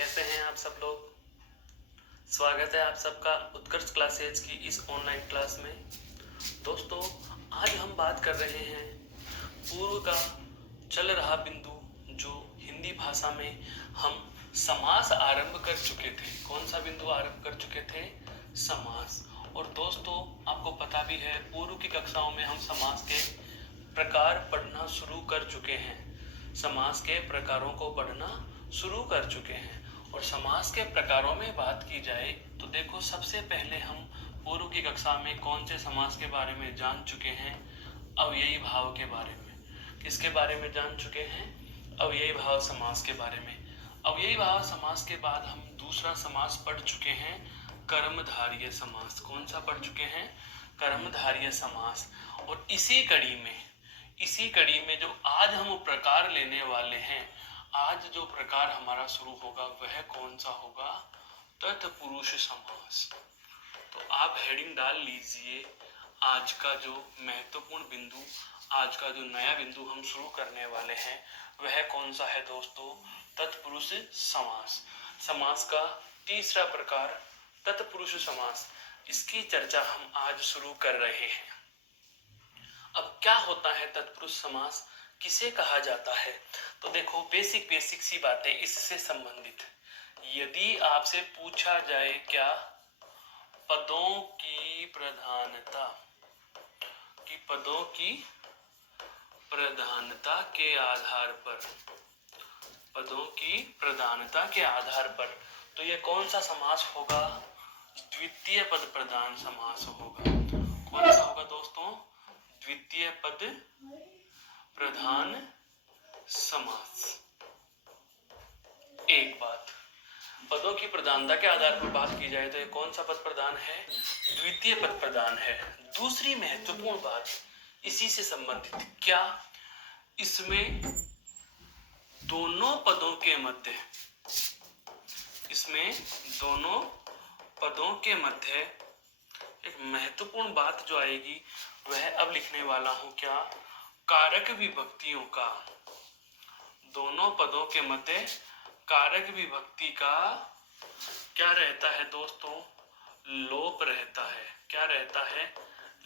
कैसे हैं आप सब लोग। स्वागत है आप सबका उत्कर्ष क्लासेज की इस ऑनलाइन क्लास में। दोस्तों, आज हम बात कर रहे हैं पूर्व का चल रहा बिंदु, जो हिंदी भाषा में हम समास आरंभ कर चुके थे। कौन सा बिंदु आरंभ कर चुके थे? समास। और दोस्तों, आपको पता भी है, पूर्व की कक्षाओं में हम समास के प्रकार पढ़ना शुरू कर चुके हैं। समास के प्रकारों को पढ़ना शुरू कर चुके हैं। और समास के प्रकारों में बात की जाए तो देखो, सबसे पहले हम पूर्व की कक्षा में कौन से समास के बारे में जान चुके हैं? अव्ययी भाव के बारे में। किसके बारे में जान चुके हैं? अव्ययी भाव समास के बारे में। अव्ययी भाव समास के बाद हम दूसरा समास पढ़ चुके हैं, कर्मधारय समास। कौन सा पढ़ चुके हैं? कर्मधारय समास। और इसी कड़ी में जो आज हम प्रकार लेने वाले हैं, आज जो प्रकार हमारा शुरू होगा वह कौन सा होगा? तत्पुरुष समास। तो आप हेडिंग डाल लीजिए, आज का जो महत्वपूर्ण बिंदु, आज का जो नया बिंदु हम शुरू करने वाले हैं वह कौन सा है दोस्तों? तत्पुरुष समास। समास का तीसरा प्रकार तत्पुरुष समास, इसकी चर्चा हम आज शुरू कर रहे हैं। अब क्या होता है तत्पुरुष समास, किसे कहा जाता है? तो देखो, बेसिक सी बातें इससे संबंधित। यदि आपसे पूछा जाए क्या पदों की प्रधानता, कि पदों की प्रधानता के आधार पर, पदों की प्रधानता के आधार पर, तो यह कौन सा समास होगा? द्वितीय पद प्रधान समास होगा। कौन सा होगा दोस्तों? द्वितीय पद प्रधान समास। एक बात, पदों की प्रधानता के आधार पर बात की जाए तो ये कौन सा पद प्रधान है? द्वितीय पद प्रधान है। दूसरी महत्वपूर्ण बात इसी से संबंधित, क्या इसमें दोनों पदों के मध्य, इसमें दोनों पदों के मध्य एक महत्वपूर्ण बात जो आएगी वह अब लिखने वाला हूं, क्या? कारक विभक्तियों का, दोनों पदों के मध्य कारक विभक्ति का क्या रहता है दोस्तों? लोप रहता है। क्या रहता है?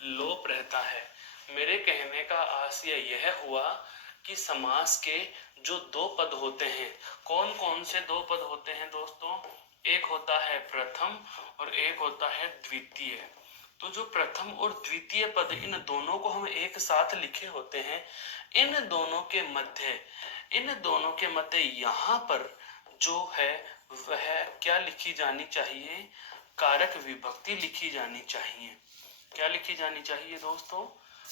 लोप रहता है। मेरे कहने का आशय यह हुआ कि समास के जो दो पद होते हैं, कौन कौन से दो पद होते हैं दोस्तों? एक होता है प्रथम और एक होता है द्वितीय। तो जो प्रथम और द्वितीय पद, इन दोनों को हम एक साथ लिखे होते हैं। इन दोनों के मध्य यहाँ पर जो है वह क्या लिखी जानी चाहिए? कारक विभक्ति लिखी जानी चाहिए। क्या लिखी जानी चाहिए दोस्तों?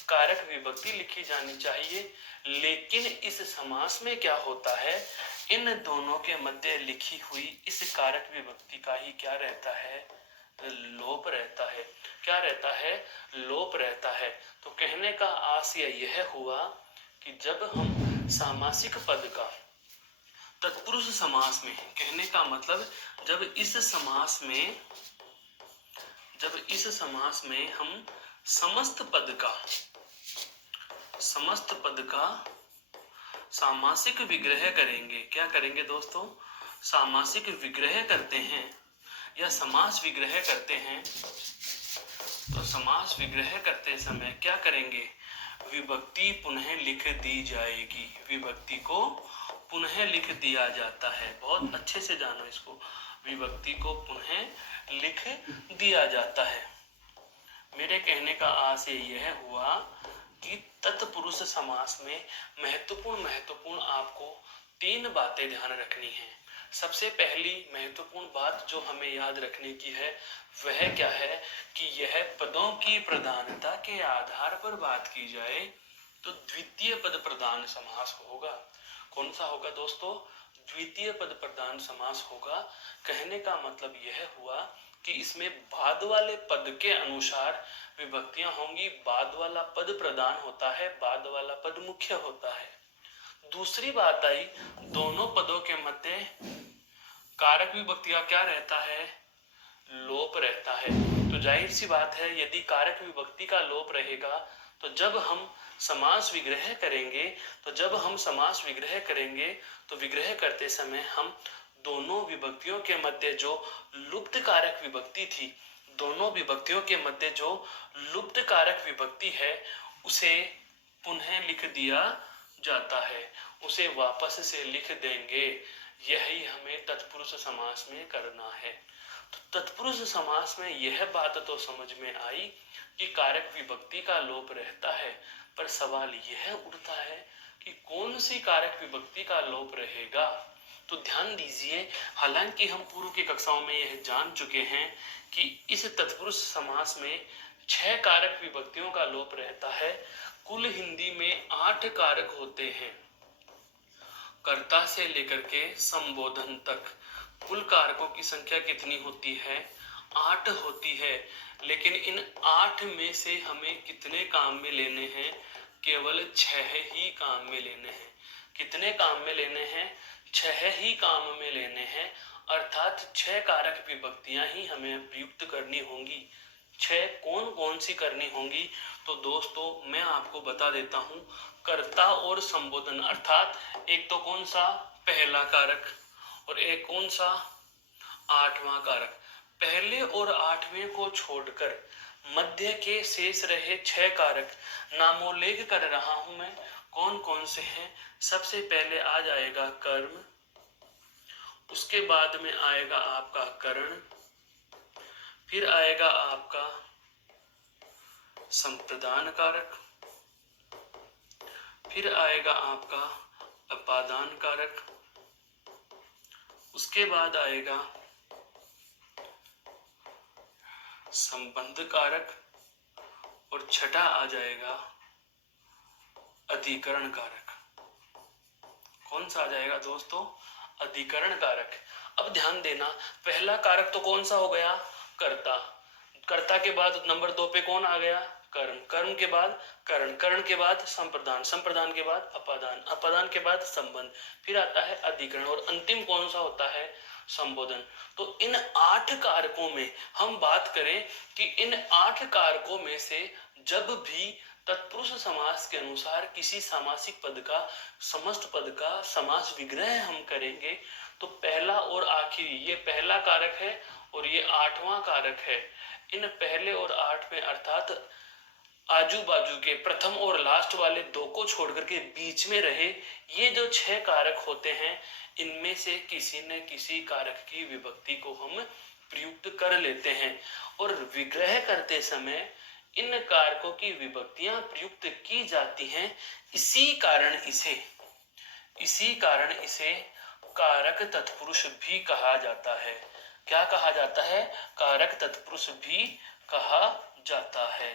कारक विभक्ति लिखी जानी चाहिए। लेकिन इस समास में क्या होता है, इन दोनों के मध्य लिखी हुई इस कारक विभक्ति का ही क्या रहता है? लोप रहता है। क्या रहता है? लोप रहता है। तो कहने का आशय यह हुआ कि जब हम सामासिक पद का तत्पुरुष समास में, कहने का मतलब जब इस समास में हम समस्त पद का सामासिक विग्रह करेंगे। क्या करेंगे दोस्तों? सामासिक विग्रह करते हैं या समास विग्रह करते हैं। तो समास विग्रह करते समय क्या करेंगे? विभक्ति पुनः लिख दी जाएगी। विभक्ति को पुनः लिख दिया जाता है। बहुत अच्छे से जानो इसको, विभक्ति को पुनः लिख दिया जाता है। मेरे कहने का आशय यह हुआ कि तत्पुरुष समास में महत्वपूर्ण आपको तीन बातें ध्यान रखनी है। सबसे पहली महत्वपूर्ण बात जो हमें याद रखने की है वह क्या है कि यह पदों की प्रधानता के आधार पर बात की जाए तो द्वितीय पद प्रधान समास होगा। कौन सा होगा दोस्तों? द्वितीय पद प्रधान समास होगा। कहने का मतलब यह हुआ कि इसमें बाद वाले पद के अनुसार विभक्तियां होंगी। बाद वाला पद प्रधान होता है, बाद वाला पद मुख्य होता है। दूसरी बात आई, दोनों पदों के मध्य कारक विभक्ति का क्या रहता है? लोप रहता है। तो जाहिर सी बात है, यदि कारक विभक्ति का लोप रहेगा तो जब हम समास विग्रह करेंगे तो विग्रह करते समय हम दोनों विभक्तियों के मध्य जो लुप्त कारक विभक्ति थी, दोनों विभक्तियों के मध्य जो लुप्त कारक विभक्ति है उसे पुनः लिख दिया जाता है, उसे वापस से लिख देंगे। यही हमें तत्पुरुष समास में करना है। तो तत्पुरुष समास में यह बात तो समझ में आई कि कारक विभक्ति का लोप रहता है, पर सवाल यह उठता है कि कौन सी कारक विभक्ति का लोप रहेगा। तो ध्यान दीजिए, हालांकि हम पूर्व की कक्षाओं में यह जान चुके हैं कि इस तत्पुरुष समास में 6 कारक विभक्तियों का लोप रहता है। कुल हिंदी में 8 कारक होते हैं, कर्ता से लेकर के संबोधन तक कुल कारकों की संख्या कितनी होती है? 8 होती है। लेकिन इन 8 में से हमें कितने काम में लेने हैं? केवल 6 ही काम में लेने हैं। कितने काम में लेने हैं? 6 ही काम में लेने हैं, अर्थात 6 कारक विभक्तियां ही हमें प्रयुक्त करनी होंगी। 6 कौन कौन सी करनी होंगी? तो दोस्तों मैं आपको बता देता हूं। कर्ता और संबोधन, अर्थात एक तो कौन सा? पहला कारक, और एक कौन सा? 8वां कारक। पहले और 8वें को छोड़कर मध्य के शेष रहे 6 कारक नामोल्लेख कर रहा हूं मैं। कौन कौन से हैं? सबसे पहले आ जाएगा कर्म, उसके बाद में आएगा आपका करण, फिर आएगा आपका संप्रदान कारक, फिर आएगा आपका अपादान कारक, उसके बाद आएगा संबंध कारक, और छठा आ जाएगा अधिकरण कारक। कौन सा आ जाएगा दोस्तों? अधिकरण कारक। अब ध्यान देना, पहला कारक तो कौन सा हो गया? कर्ता। कर्ता के बाद नंबर 2 पे कौन आ गया? कर्म। कर्म के बाद करण। करण के बाद संप्रदान। संप्रदान के बाद अपादान। अपादान के बाद संबंध। फिर आता है अधिकरण, और अंतिम कौन सा होता है? संबोधन। तो इन 8 कारकों में हम बात करें कि इन 8 कारकों में से जब भी तत्पुरुष समास के अनुसार किसी सामासिक पद का, समस्त पद का समास विग्रह हम करेंगे, तो पहला और आखिरी, ये पहला कारक है और ये 8वां कारक है। इन पहले और 8वें अर्थात आजू बाजू के प्रथम और लास्ट वाले 2 को छोड़कर के बीच में रहे ये जो 6 कारक होते हैं, इनमें से किसी न किसी कारक की विभक्ति को हम प्रयुक्त कर लेते हैं, और विग्रह करते समय इन कारकों की विभक्तियां प्रयुक्त की जाती हैं। इसी कारण इसे कारक तत्पुरुष भी कहा जाता है। क्या कहा जाता है? कारक तत्पुरुष भी कहा जाता है।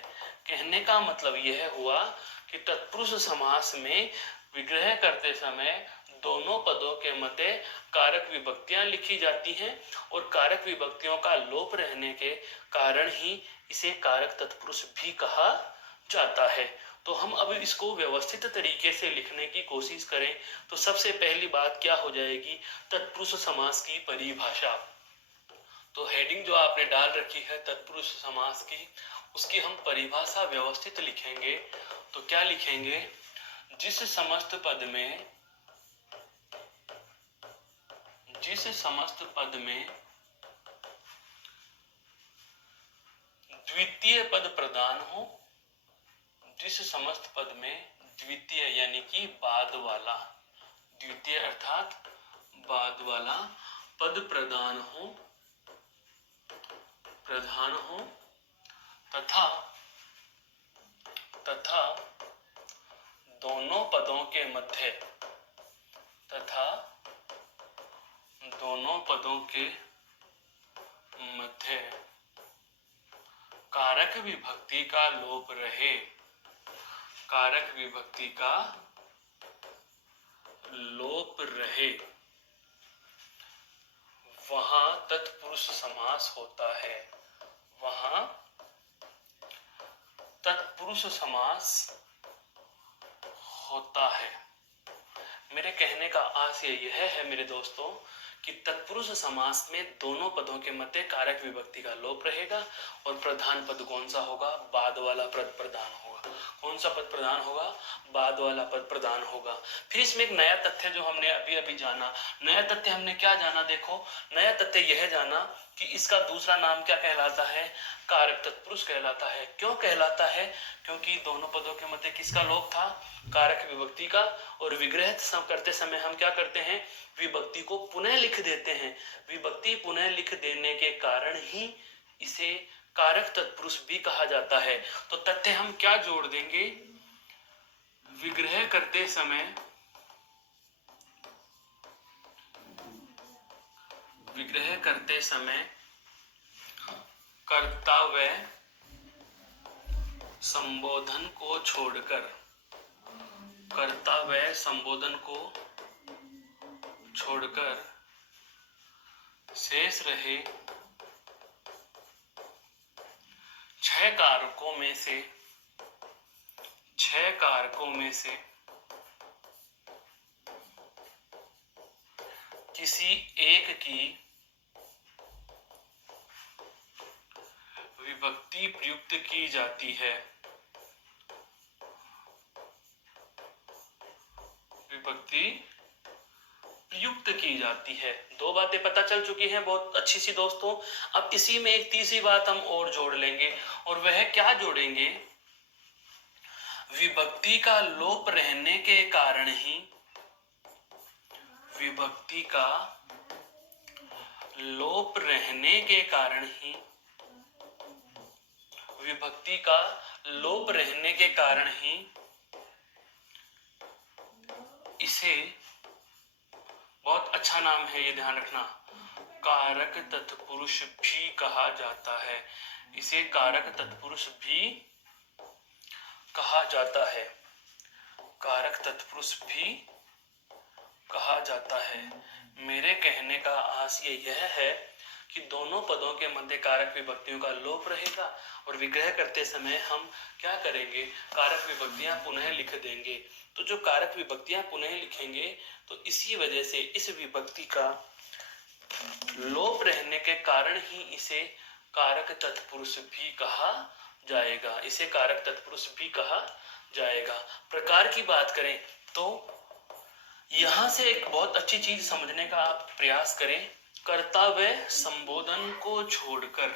कहने का मतलब यह हुआ कि तत्पुरुष समास में विग्रह करते समय दोनों पदों के मध्य कारक विभक्तियां लिखी जाती हैं, और कारक विभक्तियों का लोप रहने के कारण ही इसे कारक तत्पुरुष भी कहा जाता है। तो हम अब इसको व्यवस्थित तरीके से लिखने की कोशिश करें तो सबसे पहली बात क्या हो जाएगी? तत्पुरुष समास की परिभाषा। तो हेडिंग जो आपने डाल रखी है तत्पुरुष समास की, उसकी हम परिभाषा व्यवस्थित लिखेंगे। तो क्या लिखेंगे? जिस समस्त पद में द्वितीय पद प्रदान हो, जिस समस्त पद में द्वितीय यानी कि बाद वाला, द्वितीय अर्थात बाद वाला पद प्रदान हो तथा दोनों पदों के मध्य कारक विभक्ति का लोप रहे, कारक विभक्ति का लोप रहे, वहां तत्पुरुष समास होता है। वहां तत्पुरुष समास होता है। मेरे कहने का आशय यह है मेरे दोस्तों कि तत्पुरुष समास में दोनों पदों के मध्य कारक विभक्ति का लोप रहेगा, और प्रधान पद कौन सा होगा? बाद वाला पद प्रधान होगा। कौन सा पद प्रधान होगा? बाद वाला पद प्रधान होगा। फिर इसमें एक नया तथ्य जो हमने अभी अभी जाना, नया तथ्य हमने क्या जाना? देखो, नया तथ्य यह जाना कि इसका दूसरा नाम क्या कहलाता है? कारक तत्पुरुष कहलाता है। क्यों कहलाता है? क्योंकि दोनों पदों के मध्य किसका लोप था? कारक विभक्ति का। और विग्रह करते समय हम क्या करते हैं? विभक्ति को पुनः लिख देते हैं। विभक्ति पुनः लिख देने के कारण ही इसे कारक तत्पुरुष भी कहा जाता है। तो तथ्य हम क्या जोड़ देंगे? विग्रह करते समय कर्ता व संबोधन को छोड़कर शेष रहे 6 कारकों में से किसी एक की विभक्ति प्रयुक्त की जाती है। दो बातें पता चल चुकी हैं बहुत अच्छी सी दोस्तों। अब इसी में एक तीसरी बात हम और जोड़ लेंगे, और वह क्या जोड़ेंगे? विभक्ति का लोप रहने के कारण ही इसे, बहुत अच्छा नाम है ये ध्यान रखना, कारक तत्पुरुष भी कहा जाता है। इसे कारक तत्पुरुष भी कहा जाता है। मेरे कहने का आशय यह है कि दोनों पदों के मध्य कारक विभक्तियों का लोप रहेगा, और विग्रह करते समय हम क्या करेंगे? कारक विभक्तियां पुनः लिख देंगे। तो जो कारक विभक्तियां पुनः लिखेंगे, तो इसी वजह से इस विभक्ति का लोप रहने के कारण ही इसे कारक तत्पुरुष भी कहा जाएगा। प्रकार की बात करें तो यहां से एक बहुत अच्छी चीज समझने का आप प्रयास करें। कर्ता व संबोधन को छोड़कर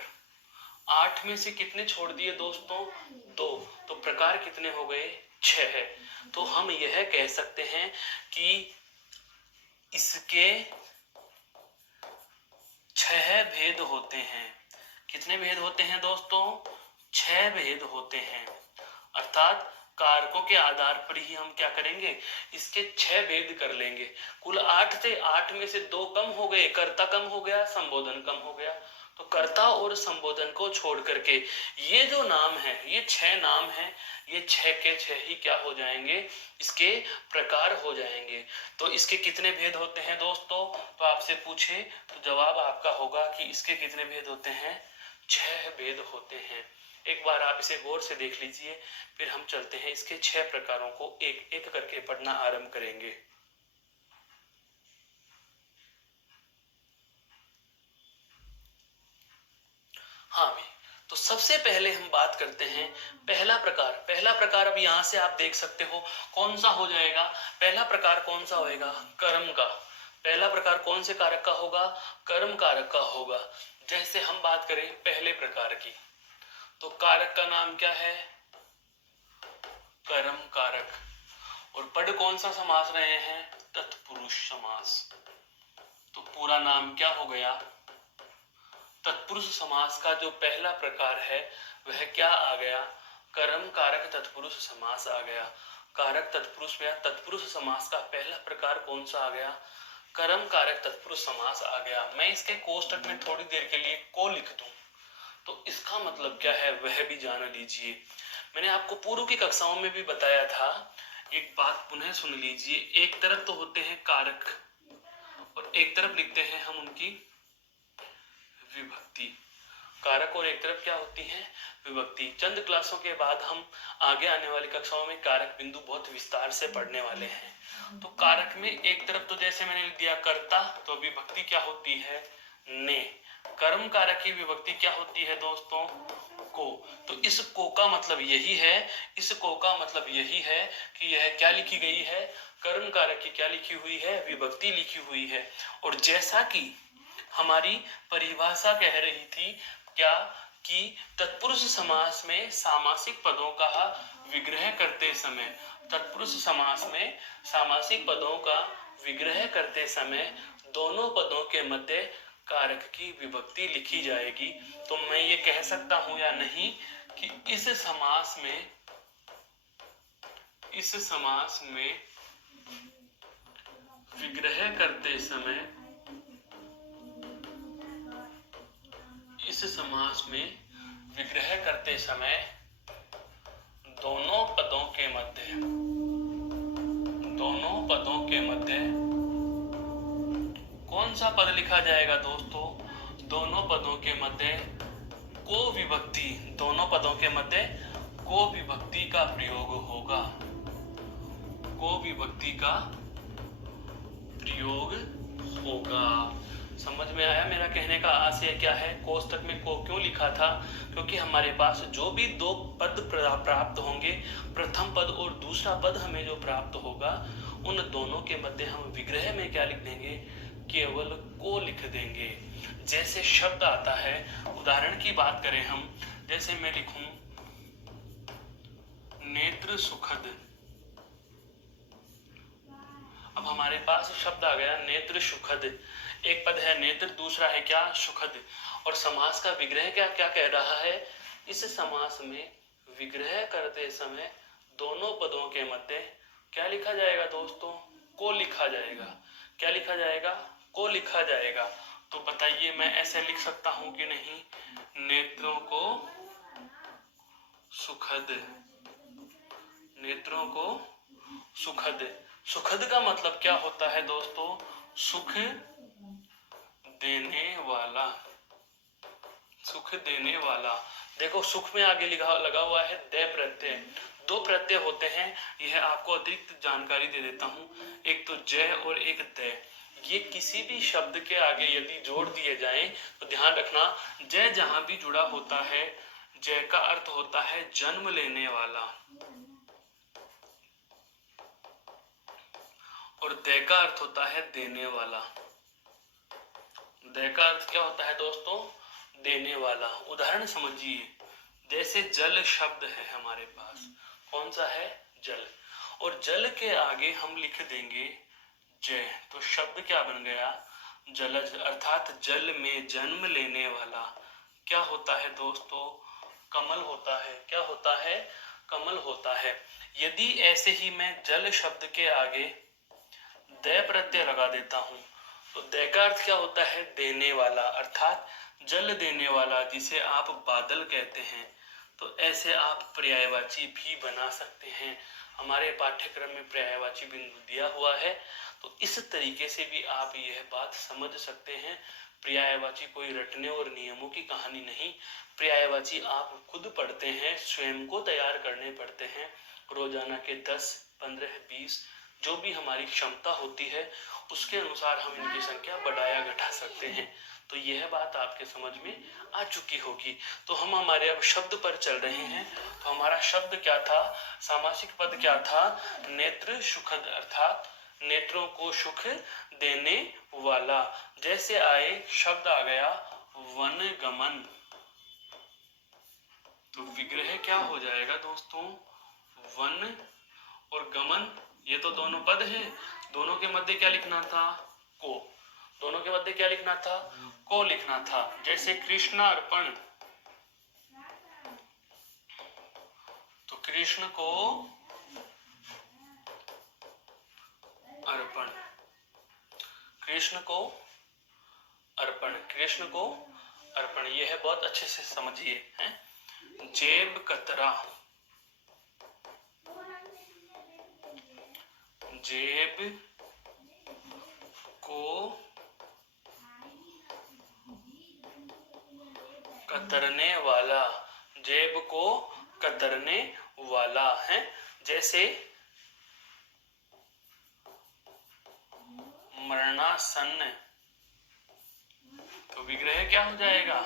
8 में से कितने छोड़ दिए दोस्तों? 2। तो प्रकार कितने हो गए? 6 है। तो हम यह कह सकते हैं कि इसके 6 भेद होते हैं। कितने भेद होते हैं दोस्तों? 6 भेद होते हैं। अर्थात कारकों के आधार पर ही हम क्या करेंगे? इसके 6 भेद कर लेंगे। कुल 8 थे, 8 में से 2 कम हो गए, कर्ता कम हो गया, संबोधन कम हो गया। तो कर्ता और संबोधन को छोड़ करके ये जो नाम है, ये 6 नाम हैं, ये 6 के 6 ही क्या हो जाएंगे? इसके प्रकार हो जाएंगे। तो इसके कितने भेद होते हैं दोस्तों? तो आपसे पूछे तो जवाब आपका होगा कि इसके कितने भेद होते हैं? 6 भेद होते हैं। एक बार आप इसे गौर से देख लीजिए, फिर हम चलते हैं इसके 6 प्रकारों को एक एक करके पढ़ना आरंभ करेंगे। हाँ भी, तो सबसे पहले हम बात करते हैं पहला प्रकार। अब यहां से आप देख सकते हो कौन सा हो जाएगा? पहला प्रकार कौन सा होएगा? कर्म का। पहला प्रकार कौन से कारक का होगा? कर्म कारक का होगा। जैसे हम बात करें पहले प्रकार की, तो कारक का नाम क्या है? कर्म कारक। और पद कौन सा समास रहे हैं? तत्पुरुष समास। तो पूरा नाम क्या हो गया? तत्पुरुष समास का जो पहला प्रकार है वह क्या आ गया? कर्म कारक तत्पुरुष समास आ गया। कारक तत्पुरुष या तत्पुरुष समास का पहला प्रकार कौन सा आ गया? कर्म कारक तत्पुरुष समास आ गया। मैं इसके कोष्टक में थोड़ी देर के लिए को लिख दूं तो इसका मतलब क्या है वह भी जान लीजिए। मैंने आपको पूर्व की कक्षाओं में भी बताया था, एक बात पुनः सुन लीजिए। एक तरफ तो होते हैं कारक और एक तरफ लिखते हैं हम उनकी विभक्ति। कारक और एक तरफ क्या होती है? विभक्ति। चंद क्लासों के बाद हम आगे आने वाली कक्षाओं में कारक बिंदु बहुत विस्तार से पढ़ने वाले हैं। तो कारक में एक तरफ तो जैसे मैंने लिख दिया कर्ता, तो विभक्ति क्या होती है? ने। कर्म कारक की विभक्ति क्या होती है दोस्तों? को। तो इस को का मतलब यही है, इस को का मतलब यही है कि यह क्या लिखी गई है? कर्म कारक की क्या लिखी हुई है? विभक्ति लिखी हुई है। और जैसा कि हमारी परिभाषा कह रही थी क्या, कि तत्पुरुष समास में सामासिक पदों का विग्रह करते समय, तत्पुरुष समास में सामासिक पदों का विग्रह करते समय दोनों पदों के मध्य कारक की विभक्ति लिखी जाएगी। तो मैं ये कह सकता हूं या नहीं कि इस समास में विग्रह करते समय, इस समास में विग्रह करते समय दोनों पदों के मध्य कौन सा पद लिखा जाएगा दोस्तों? दोनों पदों के मध्य को विभक्ति, दोनों पदों के मध्य को विभक्ति का प्रयोग होगा। को विभक्ति का प्रयोग होगा। समझ में आया मेरा कहने का आशय क्या है? कोष्टक में को क्यों लिखा था? क्योंकि हमारे पास जो भी दो पद प्राप्त होंगे, प्रथम पद और दूसरा पद हमें जो प्राप्त होगा, उन दोनों के मध्य हम विग्रह में क्या लिख देंगे? केवल को लिख देंगे। जैसे शब्द आता है, उदाहरण की बात करें हम, जैसे मैं लिखूं नेत्र सुखद। अब हमारे पास शब्द आ गया नेत्र सुखद। एक पद है नेत्र, दूसरा है क्या? सुखद। और समास का विग्रह क्या क्या कह रहा है? इस समास में विग्रह करते समय दोनों पदों के मध्य क्या लिखा जाएगा दोस्तों? को लिखा जाएगा। क्या लिखा जाएगा? को लिखा जाएगा। तो बताइए मैं ऐसे लिख सकता हूं कि नहीं? नेत्रों को सुखद, नेत्रों को सुखद। सुखद का मतलब क्या होता है दोस्तों? सुख देने वाला, सुख देने वाला। देखो सुख में आगे लगा हुआ है दे प्रत्यय। दो प्रत्यय होते हैं, यह आपको अतिरिक्त जानकारी दे देता हूं। एक तो जय और एक दे। ये किसी भी शब्द के आगे यदि जोड़ दिए जाएं तो ध्यान रखना, जय जहां भी जुड़ा होता है, जय का अर्थ होता है जन्म लेने वाला, और दे का अर्थ होता है देने वाला। दे का अर्थ क्या होता है दोस्तों? देने वाला। उदाहरण समझिए, जैसे जल शब्द है हमारे पास, कौन सा है? जल। और जल के आगे हम लिख देंगे जय, तो शब्द क्या बन गया? जलज, अर्थात जल में जन्म लेने वाला। क्या होता है दोस्तों? कमल होता है। क्या होता है? कमल होता है। यदि ऐसे ही मैं जल शब्द के आगे दे प्रत्यय लगा देता हूं, तो दे का अर्थ क्या होता है? देने वाला, अर्थात जल देने वाला, जिसे आप बादल कहते हैं। तो ऐसे आप पर्यायवाची भी बना सकते हैं। हमारे पाठ्यक्रम में पर्यायवाची बिंदु दिया हुआ है, तो इस तरीके से भी आप यह बात समझ सकते हैं। पर्यायवाची कोई रटने और नियमों की कहानी नहीं। पर्यायवाची आप खुद पढ़ते हैं, स्वयं को तैयार करने पड़ते हैं। रोजाना के 10, 15, 20 जो भी हमारी क्षमता होती है, उसके अनुसार हम इनकी संख्या बढ़ाया घटा सकते हैं। तो यह बात आपके समझ में आ चुकी होगी। तो हम हमारे अब शब्द पर चल रहे हैं। तो हमारा शब्द क्या था? सामासिक पद क्या था? नेत्र सुखद, अर्थात नेत्रों को सुख देने वाला। जैसे आए शब्द आ गया वन गमन, तो विग्रह क्या हो जाएगा दोस्तों? वन और गमन, ये तो दोनों पद हैं, दोनों के मध्य क्या लिखना था? को। दोनों के मध्य क्या लिखना था? को लिखना था। जैसे कृष्णार्पण, तो कृष्ण को अर्पण, कृष्ण को अर्पण, कृष्ण को अर्पण। यह है, बहुत अच्छे से समझिए हैं। जेब कतरा, जेब को कतरने वाला, जेब को कतरने वाला है। जैसे मरणासन्न, तो तो विग्रह क्या हो जाएगा,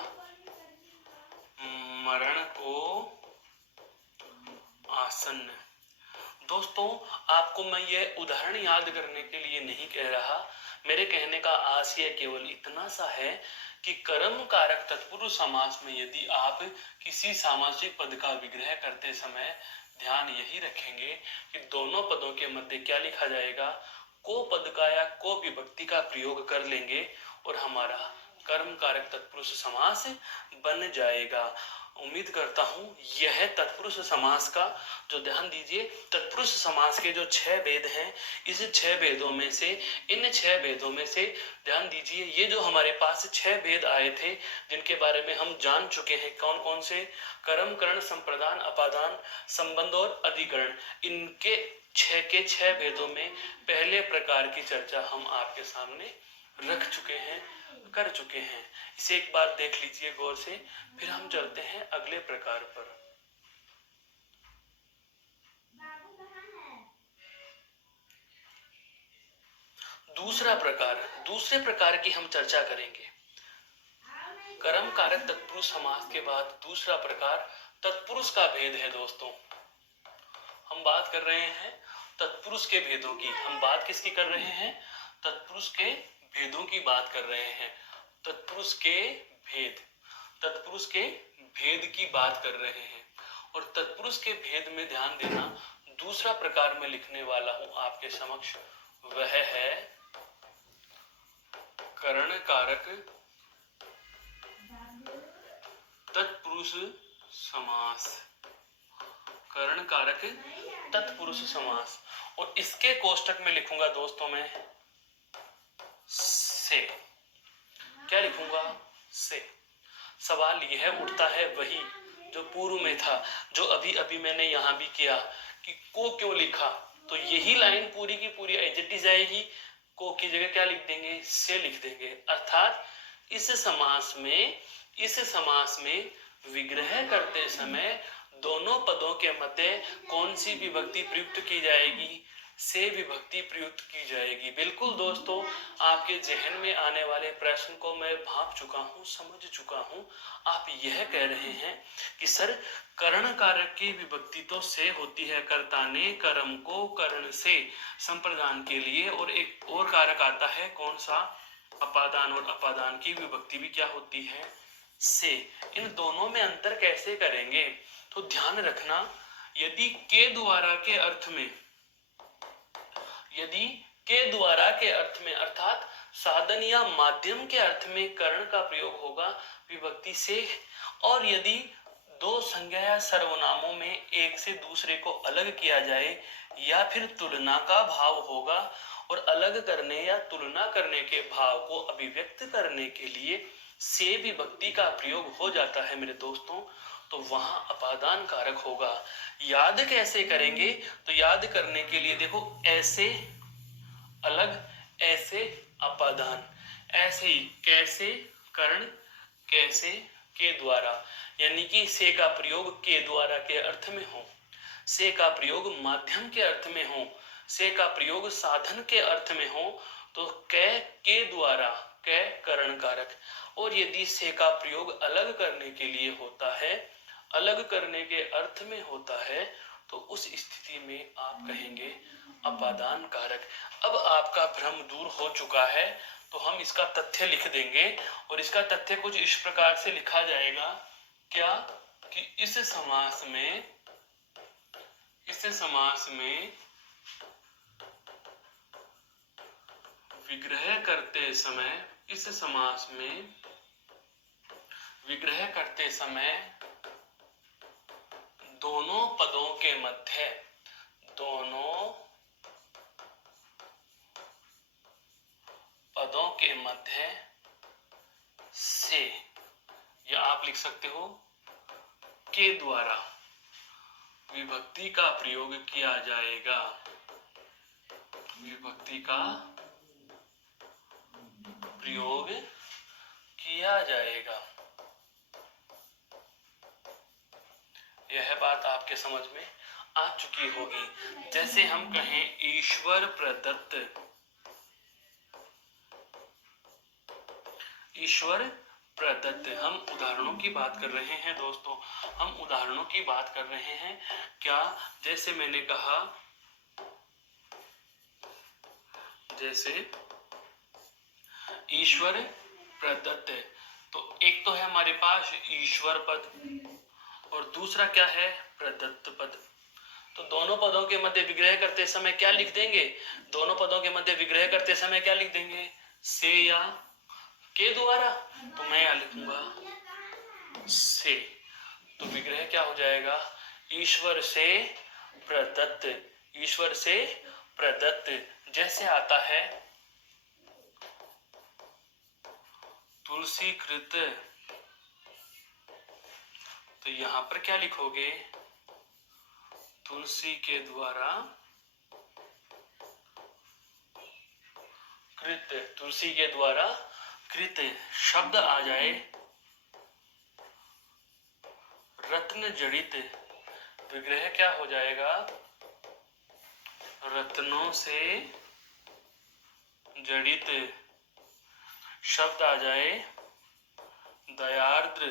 मरण को आसन्न। दोस्तों आपको मैं ये उदाहरण याद करने के लिए नहीं कह रहा, मेरे कहने का आशय केवल इतना सा है कि कर्म कारक तत्पुरुष समास में यदि आप किसी सामासिक पद का विग्रह करते समय ध्यान यही रखेंगे कि दोनों पदों के मध्य क्या लिखा जाएगा, को पद का या को विभक्ति का प्रयोग कर लेंगे और हमारा कर्म कारक तत्पुरुष समास बन जाएगा। उम्मीद करता हूं यह तत्पुरुष समास का, जो ध्यान दीजिए तत्पुरुष समास के जो 6 भेद हैं, इस 6 भेदों में से, इन 6 भेदों में से ध्यान दीजिए ये जो हमारे पास 6 भेद आए थे जिनके बारे में हम जान चुके हैं, कौन कौन से, कर्म करण संप्रदान अपादान संबंध और अधिकरण, इनके 6 के 6 भेदों में पहले प्रकार की चर्चा हम आपके सामने रख चुके हैं, कर चुके हैं। इसे एक बार देख लीजिए गौर से, फिर हम चलते हैं अगले प्रकार पर। दूसरे प्रकार की हम चर्चा करेंगे। कर्म कारक तत्पुरुष समास के बाद दूसरा प्रकार तत्पुरुष का भेद है। दोस्तों हम बात कर रहे हैं तत्पुरुष के भेदों की, हम बात किसकी कर रहे हैं, तत्पुरुष के भेदों की बात कर रहे हैं। तत्पुरुष के भेद की बात कर रहे हैं। और तत्पुरुष के भेद में ध्यान देना, दूसरा प्रकार में लिखने वाला हूं आपके समक्ष, वह है करण कारक तत्पुरुष समास। करण कारक तत्पुरुष समास, और इसके कोष्टक में लिखूंगा दोस्तों मैं से। क्या लिखूंगा, से। सवाल यह उठता है वही जो पूर्व में था, जो अभी अभी मैंने यहां भी किया कि को क्यों लिखा, तो यही लाइन पूरी की पूरी एज इट इज आएगी, को की जगह क्या लिख देंगे, से लिख देंगे। अर्थात इस समास में विग्रह करते समय दोनों पदों के मध्य कौन सी विभक्ति प्रयुक्त की जाएगी, से विभक्ति प्रयुक्त की जाएगी। बिल्कुल दोस्तों आपके जहन में आने वाले प्रश्न को मैं भांप चुका हूं, समझ चुका हूं। आप यह कह रहे हैं कि सर करण कारक की विभक्ति तो से होती है, कर्ता ने कर्म को करण से संप्रदान के लिए, और एक और कारक आता है कौन सा, अपादान, और अपादान की विभक्ति भी क्या होती है, से। इन दोनों में अंतर कैसे करेंगे, तो ध्यान रखना, यदि के द्वारा के अर्थ में अर्थात साधन या माध्यम के अर्थ में कर्ण का प्रयोग होगा विभक्ति से, और यदि दो संज्ञा या सर्वनामों में एक से दूसरे को अलग किया जाए या फिर तुलना का भाव होगा, और अलग करने या तुलना करने के भाव को अभिव्यक्त करने के लिए से विभक्ति का प्रयोग हो जाता है मेरे दोस्तों, तो वहां अपादान कारक होगा। याद कैसे करेंगे, तो याद करने के लिए देखो, ऐसे अलग, ऐसे अपादान, ऐसे ही कैसे कर्ण, कैसे के द्वारा, यानी कि से का प्रयोग के द्वारा के अर्थ में हो, से का प्रयोग माध्यम के अर्थ में हो, से का प्रयोग साधन के अर्थ में हो, तो के द्वारा, कै करण कारक। और यदि से का प्रयोग अलग करने के लिए होता है, अलग करने के अर्थ में होता है, तो उस स्थिति में आप कहेंगे अपादान कारक। अब आपका भ्रम दूर हो चुका है, तो हम इसका तथ्य लिख देंगे, और इसका तथ्य कुछ इस प्रकार से लिखा जाएगा, क्या कि इस समास में विग्रह करते समय दोनों पदों के मध्य से, या आप लिख सकते हो के द्वारा विभक्ति का प्रयोग किया जाएगा, विभक्ति का प्रयोग किया जाएगा। यह बात आपके समझ में आ चुकी होगी। जैसे हम कहें ईश्वर प्रदत्त। हम उदाहरणों की बात कर रहे हैं दोस्तों, हम उदाहरणों की बात कर रहे हैं। क्या? जैसे मैंने कहा, जैसे ईश्वर प्रदत्त, तो एक तो है हमारे पास ईश्वर पद और दूसरा क्या है? प्रदत्त पद। तो दोनों पदों के मध्य विग्रह करते समय क्या लिख देंगे? दोनों पदों के मध्य विग्रह करते समय क्या लिख देंगे? से या के द्वारा। तो मैं यहां लिखूंगा से। तो विग्रह क्या हो जाएगा? ईश्वर से प्रदत्त। ईश्वर से प्रदत्त जैसे आता है तुलसी कृत, तो यहां पर क्या लिखोगे? तुलसी के द्वारा कृत। तुलसी के द्वारा कृत शब्द आ जाए रत्न जड़ित, विग्रह क्या हो जाएगा? रत्नों से जड़ित। शब्द आ जाए दयार्द्र,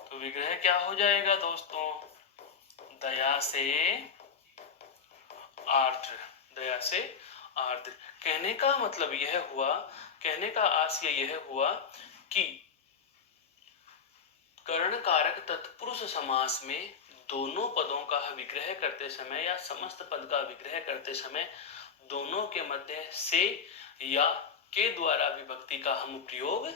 तो विग्रह क्या हो जाएगा दोस्तों? दया से आर्द्र। दया से आर्द्र। कहने का मतलब यह हुआ, कहने का आशय यह हुआ कि कर्ण कारक तत्पुरुष समास में दोनों पदों का विग्रह करते समय या समस्त पद का विग्रह करते समय दोनों के मध्य से या के द्वारा विभक्ति का हम प्रयोग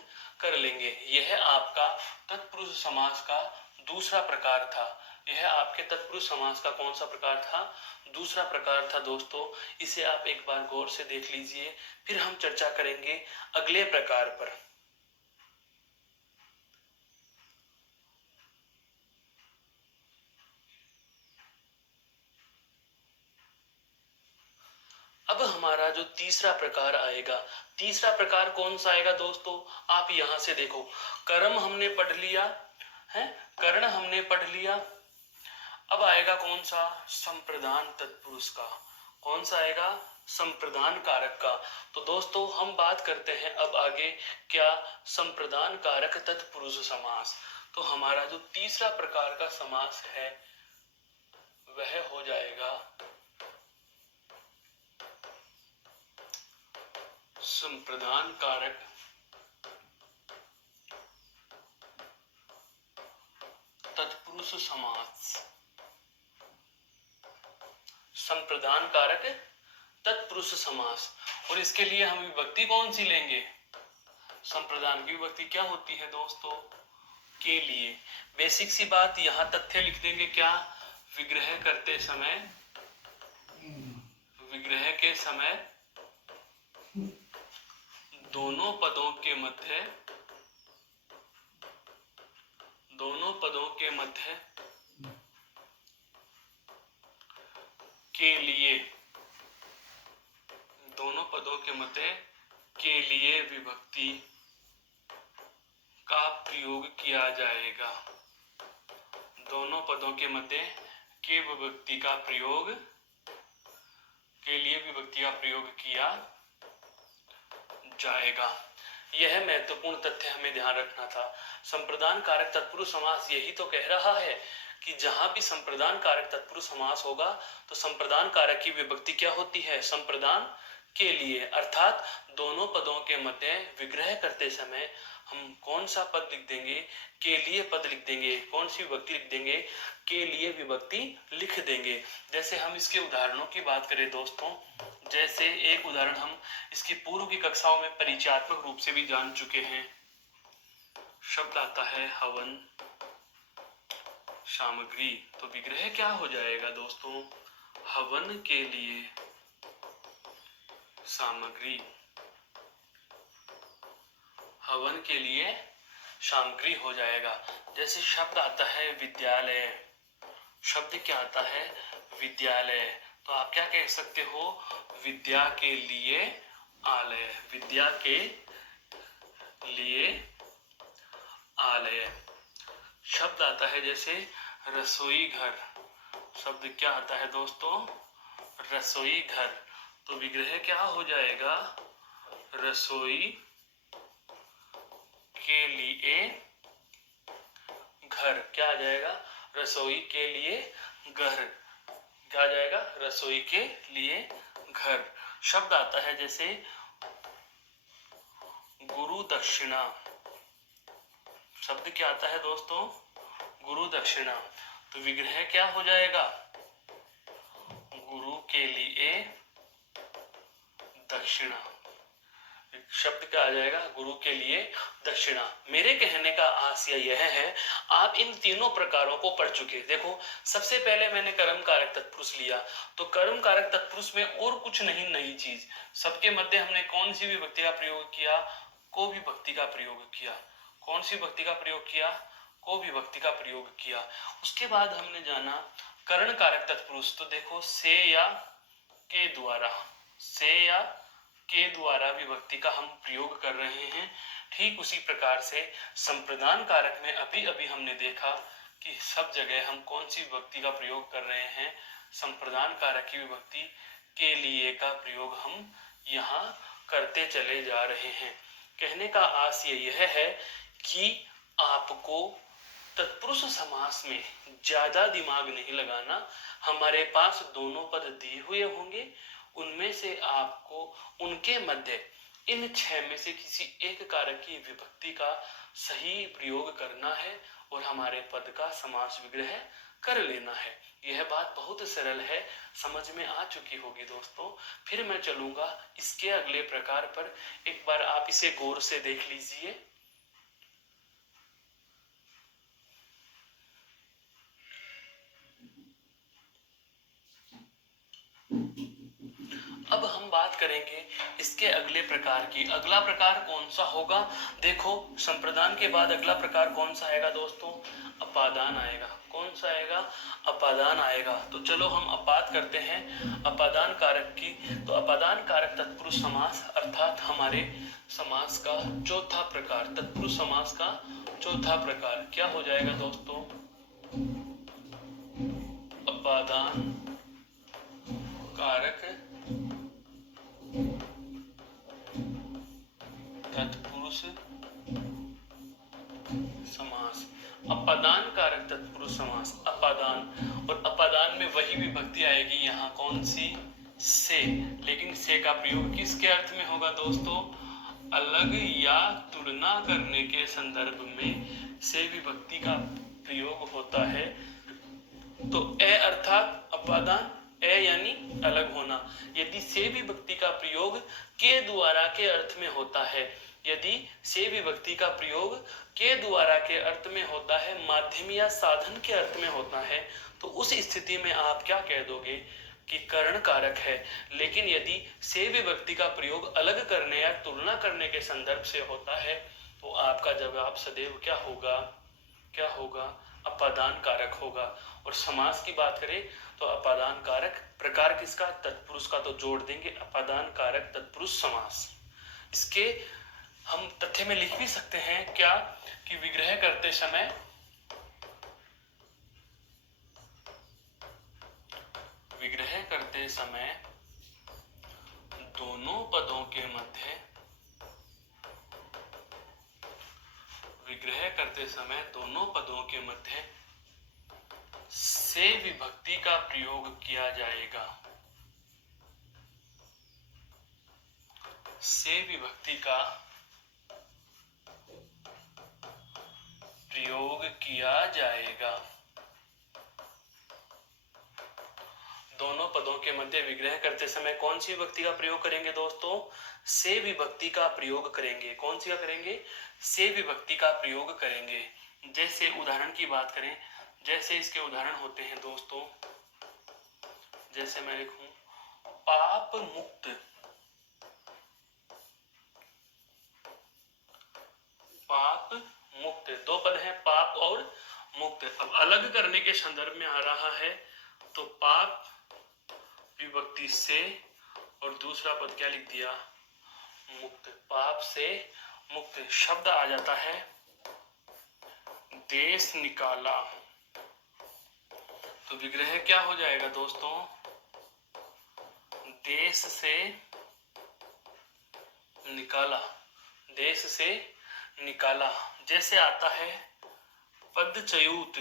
कर लेंगे। यह आपका तत्पुरुष समास का दूसरा प्रकार था। यह आपके तत्पुरुष समास का कौन सा प्रकार था? दूसरा प्रकार था दोस्तों। इसे आप एक बार गौर से देख लीजिए, फिर हम चर्चा करेंगे अगले प्रकार पर। अब हमारा जो तीसरा प्रकार आएगा, तीसरा प्रकार कौन सा आएगा दोस्तों? आप यहां से देखो, कर्म हमने पढ़ लिया है, कर्ण हमने पढ़ लिया। अब आएगा कौन सा? संप्रदान तत्पुरुष का। कौन सा आएगा? संप्रदान कारक का। तो दोस्तों हम बात करते हैं अब आगे, क्या? संप्रदान कारक तत्पुरुष समास। तो हमारा जो तीसरा प्रकार का समास है वह हो जाएगा संप्रदान कारक तत्पुरुष समास। संप्रदान कारक तत्पुरुष समास। और इसके लिए हम विभक्ति कौन सी लेंगे? संप्रदान की विभक्ति क्या होती है दोस्तों? के लिए। बेसिक सी बात, यहां तथ्य लिख देंगे क्या? विग्रह करते समय, विग्रह के समय दोनों पदों के मध्य, दोनों पदों के मध्य के लिए, दोनों पदों के मध्य के लिए विभक्ति का प्रयोग किया जाएगा। दोनों पदों के मध्य के विभक्ति का प्रयोग, के लिए विभक्ति का प्रयोग किया जाएगा। यह महत्वपूर्ण तथ्य हमें ध्यान रखना था। संप्रदान कारक तत्पुरुष समास यही तो कह रहा है कि जहां भी संप्रदान कारक तत्पुरुष समास होगा तो संप्रदान कारक की विभक्ति क्या होती है? संप्रदान के लिए। अर्थात दोनों पदों के मध्य विग्रह करते समय हम कौन सा पद लिख देंगे? के लिए पद लिख देंगे। कौन सी विभक्ति लिख देंगे? के लिए विभक्ति लिख देंगे। जैसे हम इसके उदाहरणों की बात करें दोस्तों, जैसे एक उदाहरण हम इसकी पूर्व की कक्षाओं में परिचयात्मक रूप से भी जान चुके हैं। शब्द आता है हवन सामग्री, तो विग्रह क्या हो जाएगा दोस्तों? हवन के लिए सामग्री। हवन के लिए सामग्री हो जाएगा। जैसे शब्द आता है विद्यालय, शब्द क्या आता है? विद्यालय, तो आप क्या कह सकते हो? विद्या के लिए आलय। विद्या के लिए आलय। शब्द आता है जैसे रसोई घर, शब्द क्या आता है दोस्तों? रसोई घर, तो विग्रह क्या हो जाएगा? रसोई के लिए घर। क्या आ जाएगा? रसोई के लिए घर। क्या आ जाएगा? रसोई के लिए घर। शब्द आता है जैसे गुरु दक्षिणा। शब्द क्या आता है दोस्तों? गुरु दक्षिणा। तो विग्रह क्या हो जाएगा? गुरु के लिए दक्षिणा। शब्द क्या आ जाएगा? गुरु के लिए दक्षिणा। मेरे कहने का आशय यह है, आप इन तीनों प्रकारों को पढ़ चुके। देखो, सबसे पहले मैंने कर्म कारक तत्पुरुष लिया, तो कर्म कारक तत्पुरुष में और कुछ नहीं, नई चीज। सबके मध्य हमने कौन सी विभक्ति का प्रयोग किया? को विभक्ति का प्रयोग किया। कौन सी विभक्ति का प्रयोग किया? को विभक्ति का प्रयोग किया। उसके बाद हमने जाना करण कारक तत्पुरुष। तो देखो, से या के द्वारा, से या के द्वारा विभक्ति का हम प्रयोग कर रहे हैं। ठीक उसी प्रकार से संप्रदान कारक में अभी अभी हमने देखा कि सब जगह हम कौन सी विभक्ति का प्रयोग कर रहे हैं? संप्रदान कारक की विभक्ति के लिए का प्रयोग हम यहाँ करते चले जा रहे हैं। कहने का आशय यह है कि आपको तत्पुरुष समास में ज्यादा दिमाग नहीं लगाना। हमारे पास दोनों पद दिए हुए होंगे, उनमें से आपको उनके मध्य इन 6 में से किसी एक कारक की विभक्ति का सही प्रयोग करना है और हमारे पद का समास विग्रह कर लेना है। यह बात बहुत सरल है, समझ में आ चुकी होगी दोस्तों। फिर मैं चलूंगा इसके अगले प्रकार पर। एक बार आप इसे गौर से देख लीजिए। अब हम बात करेंगे इसके अगले प्रकार की। अगला प्रकार कौन सा होगा? देखो, संप्रदान के बाद अगला प्रकार कौन सा आएगा दोस्तों? अपादान आएगा। कौन सा आएगा? अपादान आएगा। तो चलो हम अब बात करते हैं अपादान कारक की। तो अपादान कारक तत्पुरुष समास अर्थात हमारे समास का चौथा प्रकार, तत्पुरुष समास का चौथा प्रकार क्या हो जाएगा दोस्तों? अपादान कारक तत्पुरुष समास। अपादान कारक तत्पुरुष समास। अपादान, और अपादान में वही विभक्ति आएगी यहाँ, कौन सी? से। लेकिन से का प्रयोग किसके अर्थ में होगा दोस्तों? अलग या तुलना करने के संदर्भ में से विभक्ति का प्रयोग होता है। तो ए अर्थात अपादान, ए यानी अलग होना। यदि से विभक्ति का प्रयोग के द्वारा के अर्थ में होता है, यदि से विभक्ति का प्रयोग के द्वारा के अर्थ में होता है, माध्यम या साधन के अर्थ में होता है, तो उस स्थिति में आप क्या कह दोगे कि करण कारक है। लेकिन यदि से विभक्ति का प्रयोग अलग करने या तुलना करने के संदर्भ से होता है, तो आपका जवाब सदैव क्या होगा? क्या होगा? अपादान कारक होगा। और समास की बात करें तो अपादान कारक प्रकार किसका? तत्पुरुष का। तो जोड़ देंगे अपादान कारक तत्पुरुष समास। इसके हम तथ्य में लिख भी सकते हैं क्या कि विग्रह करते समय दोनों पदों के मध्य विग्रह करते समय दोनों पदों के मध्य से विभक्ति का प्रयोग किया जाएगा। से विभक्ति का प्रयोग किया जाएगा। दोनों पदों के मध्य विग्रह करते समय कौन सी विभक्ति का प्रयोग करेंगे दोस्तों? से विभक्ति का प्रयोग करेंगे। कौन सी का करेंगे? से विभक्ति का प्रयोग करेंगे। जैसे उदाहरण की बात करें, जैसे इसके उदाहरण होते हैं दोस्तों, जैसे मैं लिखूं पाप मुक्त, पाप मुक्त। दो पद हैं, पाप और मुक्त। अब अलग करने के संदर्भ में आ रहा है तो पाप विभक्ति से और दूसरा पद क्या लिख दिया? मुक्त। पाप से मुक्त। शब्द आ जाता है देश निकाला। तो विग्रह क्या हो जाएगा दोस्तों? देश से निकाला। देश से निकाला। जैसे आता है पदच्युत,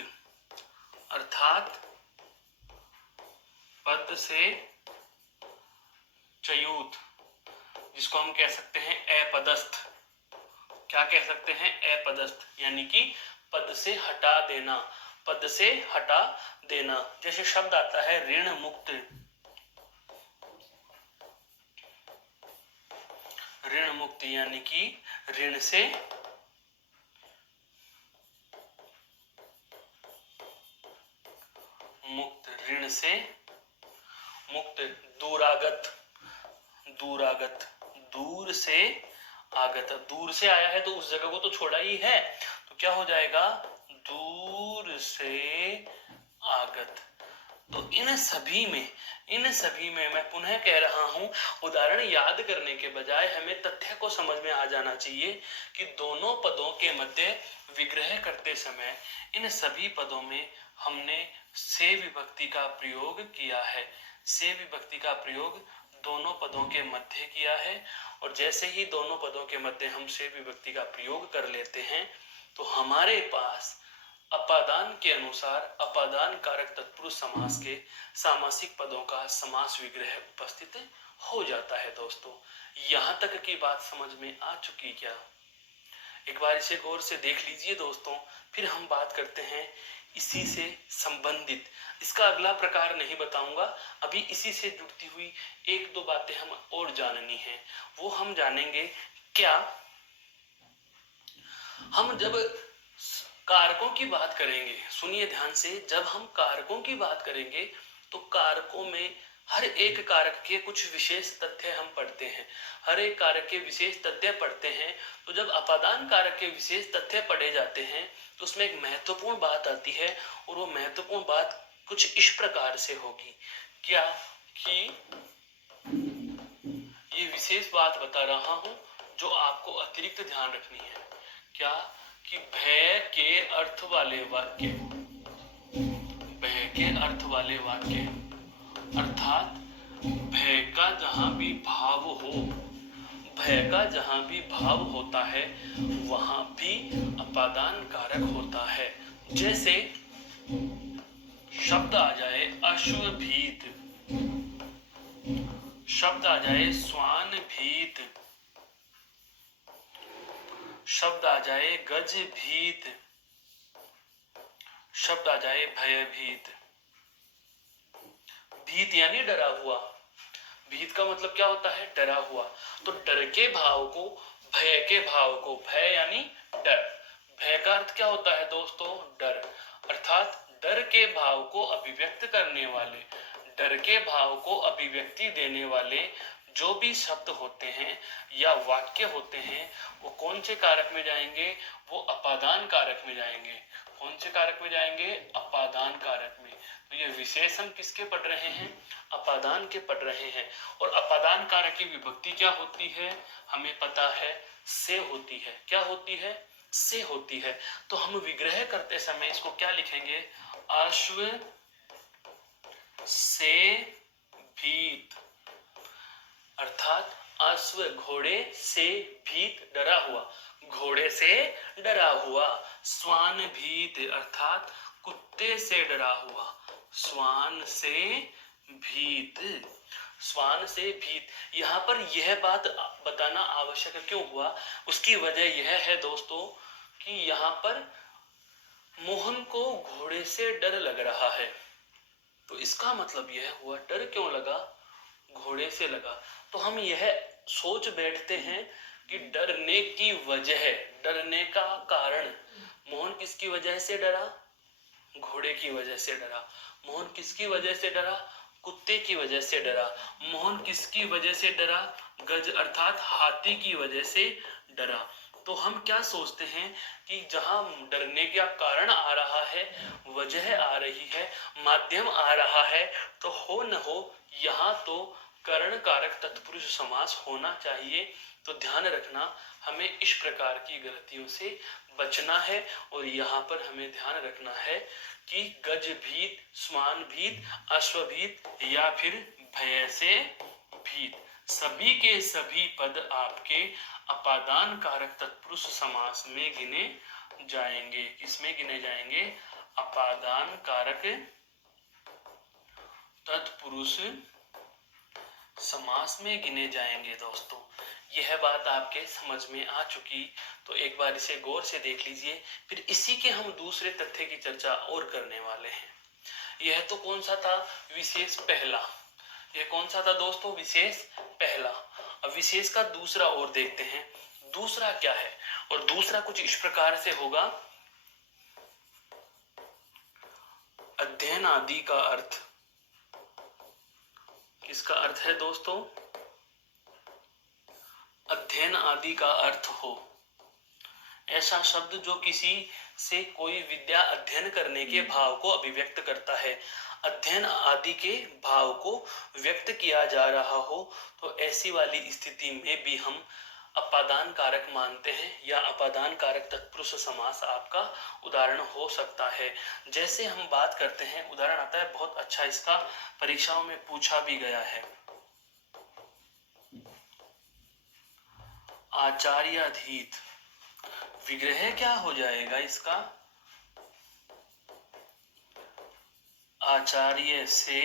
अर्थात पद से च्युत, जिसको हम कह सकते हैं अपदस्थ। क्या कह सकते हैं? अपदस्थ, यानी कि पद से हटा देना, पद से हटा देना। जैसे शब्द आता है ऋण मुक्त, ऋण मुक्त यानी कि ऋण से मुक्त, ऋण से मुक्त। दूरागत, दूरागत, दूर से आगत, दूर से आया है तो उस जगह को तो छोड़ा ही है, तो क्या हो जाएगा? दूर से आगत। तो इन सभी में मैं पुनः कह रहा हूं, उदाहरण याद करने के बजाय हमें तथ्य को समझ में आ जाना चाहिए कि दोनों पदों के मध्य विग्रह करते समय इन सभी पदों में हमने से विभक्ति का प्रयोग किया है। से विभक्ति का प्रयोग दोनों पदों के मध्य किया है, और जैसे ही दोनों पदों के मध्य हम से विभक्ति का प्रयोग कर लेते हैं तो हमारे पास अपादान के अनुसार अपादान कारक तत्पुरुष समास के सामासिक पदों का समास विग्रह उपस्थित हो जाता है। दोस्तों, यहां तक की बात समझ में आ चुकी क्या? एक बार इसे गौर से देख लीजिए दोस्तों, फिर हम बात करते हैं इसी से संबंधित। इसका अगला प्रकार नहीं बताऊंगा, अभी इसी से जुड़ती हुई एक दो बातें हम और जाननी है। वो हम जानेंगे क्या? हम जब कारकों की बात करेंगे, सुनिए ध्यान से, जब हम कारकों की बात करेंगे तो कारकों में हर एक कारक के कुछ विशेष तथ्य हम पढ़ते हैं, हर एक कारक के विशेष तथ्य पढ़ते हैं। तो जब अपादान कारक के विशेष तथ्य पढ़े जाते हैं तो उसमें एक महत्वपूर्ण बात आती है, और वो महत्वपूर्ण बात कुछ इस प्रकार से होगी। क्या? कि ये विशेष बात बता रहा हूं जो आपको अतिरिक्त ध्यान रखनी है। क्या? कि भय के अर्थ वाले वाक्य, भय के अर्थ वाले वाक्य, अर्थात भय का जहां भी भाव हो, भय का जहां भी भाव होता है वहां भी अपादान कारक होता है। जैसे शब्द आ जाए अश्वभीत, शब्द आ जाए स्वान भीत, शब्द आ जाए गज भीत, शब्द आ जाए भयभीत। भीत यानी डरा हुआ, भीत का मतलब क्या होता है? डरा हुआ। तो डर के भाव को, भय के भाव को, भय यानी डर, भय का अर्थ क्या होता है दोस्तों? डर। अर्थात डर के भाव को अभिव्यक्त करने वाले, डर के भाव को अभिव्यक्ति देने वाले जो भी शब्द होते हैं या वाक्य होते हैं वो कौन से कारक में जाएंगे? वो अपादान कारक में जाएंगे। कौन से कारक में जाएंगे? अपादान कारक में। तो ये विशेष हम किसके पढ़ रहे हैं? अपादान के पढ़ रहे हैं। और अपादान कारक की विभक्ति क्या होती है? हमें पता है, से होती है। क्या होती है? से होती है। तो हम विग्रह करते समय इसको क्या लिखेंगे? अश्व से भीत, अर्थात अश्व घोड़े से भीत डरा हुआ, घोड़े से डरा हुआ। स्वान भीत अर्थात कुत्ते से डरा हुआ, स्वान से भीत, स्वान से भीत। यहाँ पर यह बात बताना आवश्यक क्यों हुआ? उसकी वजह यह है दोस्तों कि यहाँ पर मोहन को घोड़े से डर लग रहा है, तो इसका मतलब यह हुआ डर क्यों लगा? घोड़े से लगा। तो हम यह सोच बैठते हैं कि डरने की वजह, डरने का कारण, मोहन किसकी वजह से डरा? घोड़े की वजह से डरा। मोहन किसकी वजह से डरा? कुत्ते की वजह से डरा। मोहन किसकी वजह से डरा? गज अर्थात हाथी की वजह से डरा। तो हम क्या सोचते हैं कि जहां डरने का कारण आ रहा है, वजह आ रही है, माध्यम आ रहा है, तो हो न हो यहाँ तो करण कारक तत्पुरुष समास होना चाहिए। तो ध्यान रखना, हमें इस प्रकार की गलतियों से बचना है। और यहाँ पर हमें ध्यान रखना है कि गज भीत, स्वान भीत, अश्वभीत या फिर भय से भीत, सभी के सभी पद आपके अपादान कारक तत्पुरुष समास में गिने जाएंगे। किसमें गिने जाएंगे? अपादान कारक तत्पुरुष समास में गिने जाएंगे। दोस्तों यह बात आपके समझ में आ चुकी, तो एक बार इसे गौर से देख लीजिए। फिर इसी के हम दूसरे तथ्य की चर्चा और करने वाले हैं। यह तो कौन सा था? विशेष पहला। यह कौन सा था दोस्तों? विशेष पहला। अब विशेष का दूसरा और देखते हैं। दूसरा क्या है? और दूसरा कुछ इस प्रकार से होगा, अध्ययन आदि का अर्थ। किसका अर्थ है दोस्तों? अध्ययन आदि का अर्थ हो। ऐसा शब्द जो किसी से कोई विद्या अध्ययन करने के भाव को अभिव्यक्त करता है, अध्ययन आदि के भाव को व्यक्त किया जा रहा हो, तो ऐसी वाली स्थिति में भी हम अपादान कारक मानते हैं, या अपादान कारक तत्पुरुष समास आपका उदाहरण हो सकता है। जैसे हम बात करते हैं, उदाहरण आता है बहुत अच्छा, इसका परीक्षाओं में पूछा भी गया है। आचार्याधीत विग्रह क्या हो जाएगा इसका? आचार्य से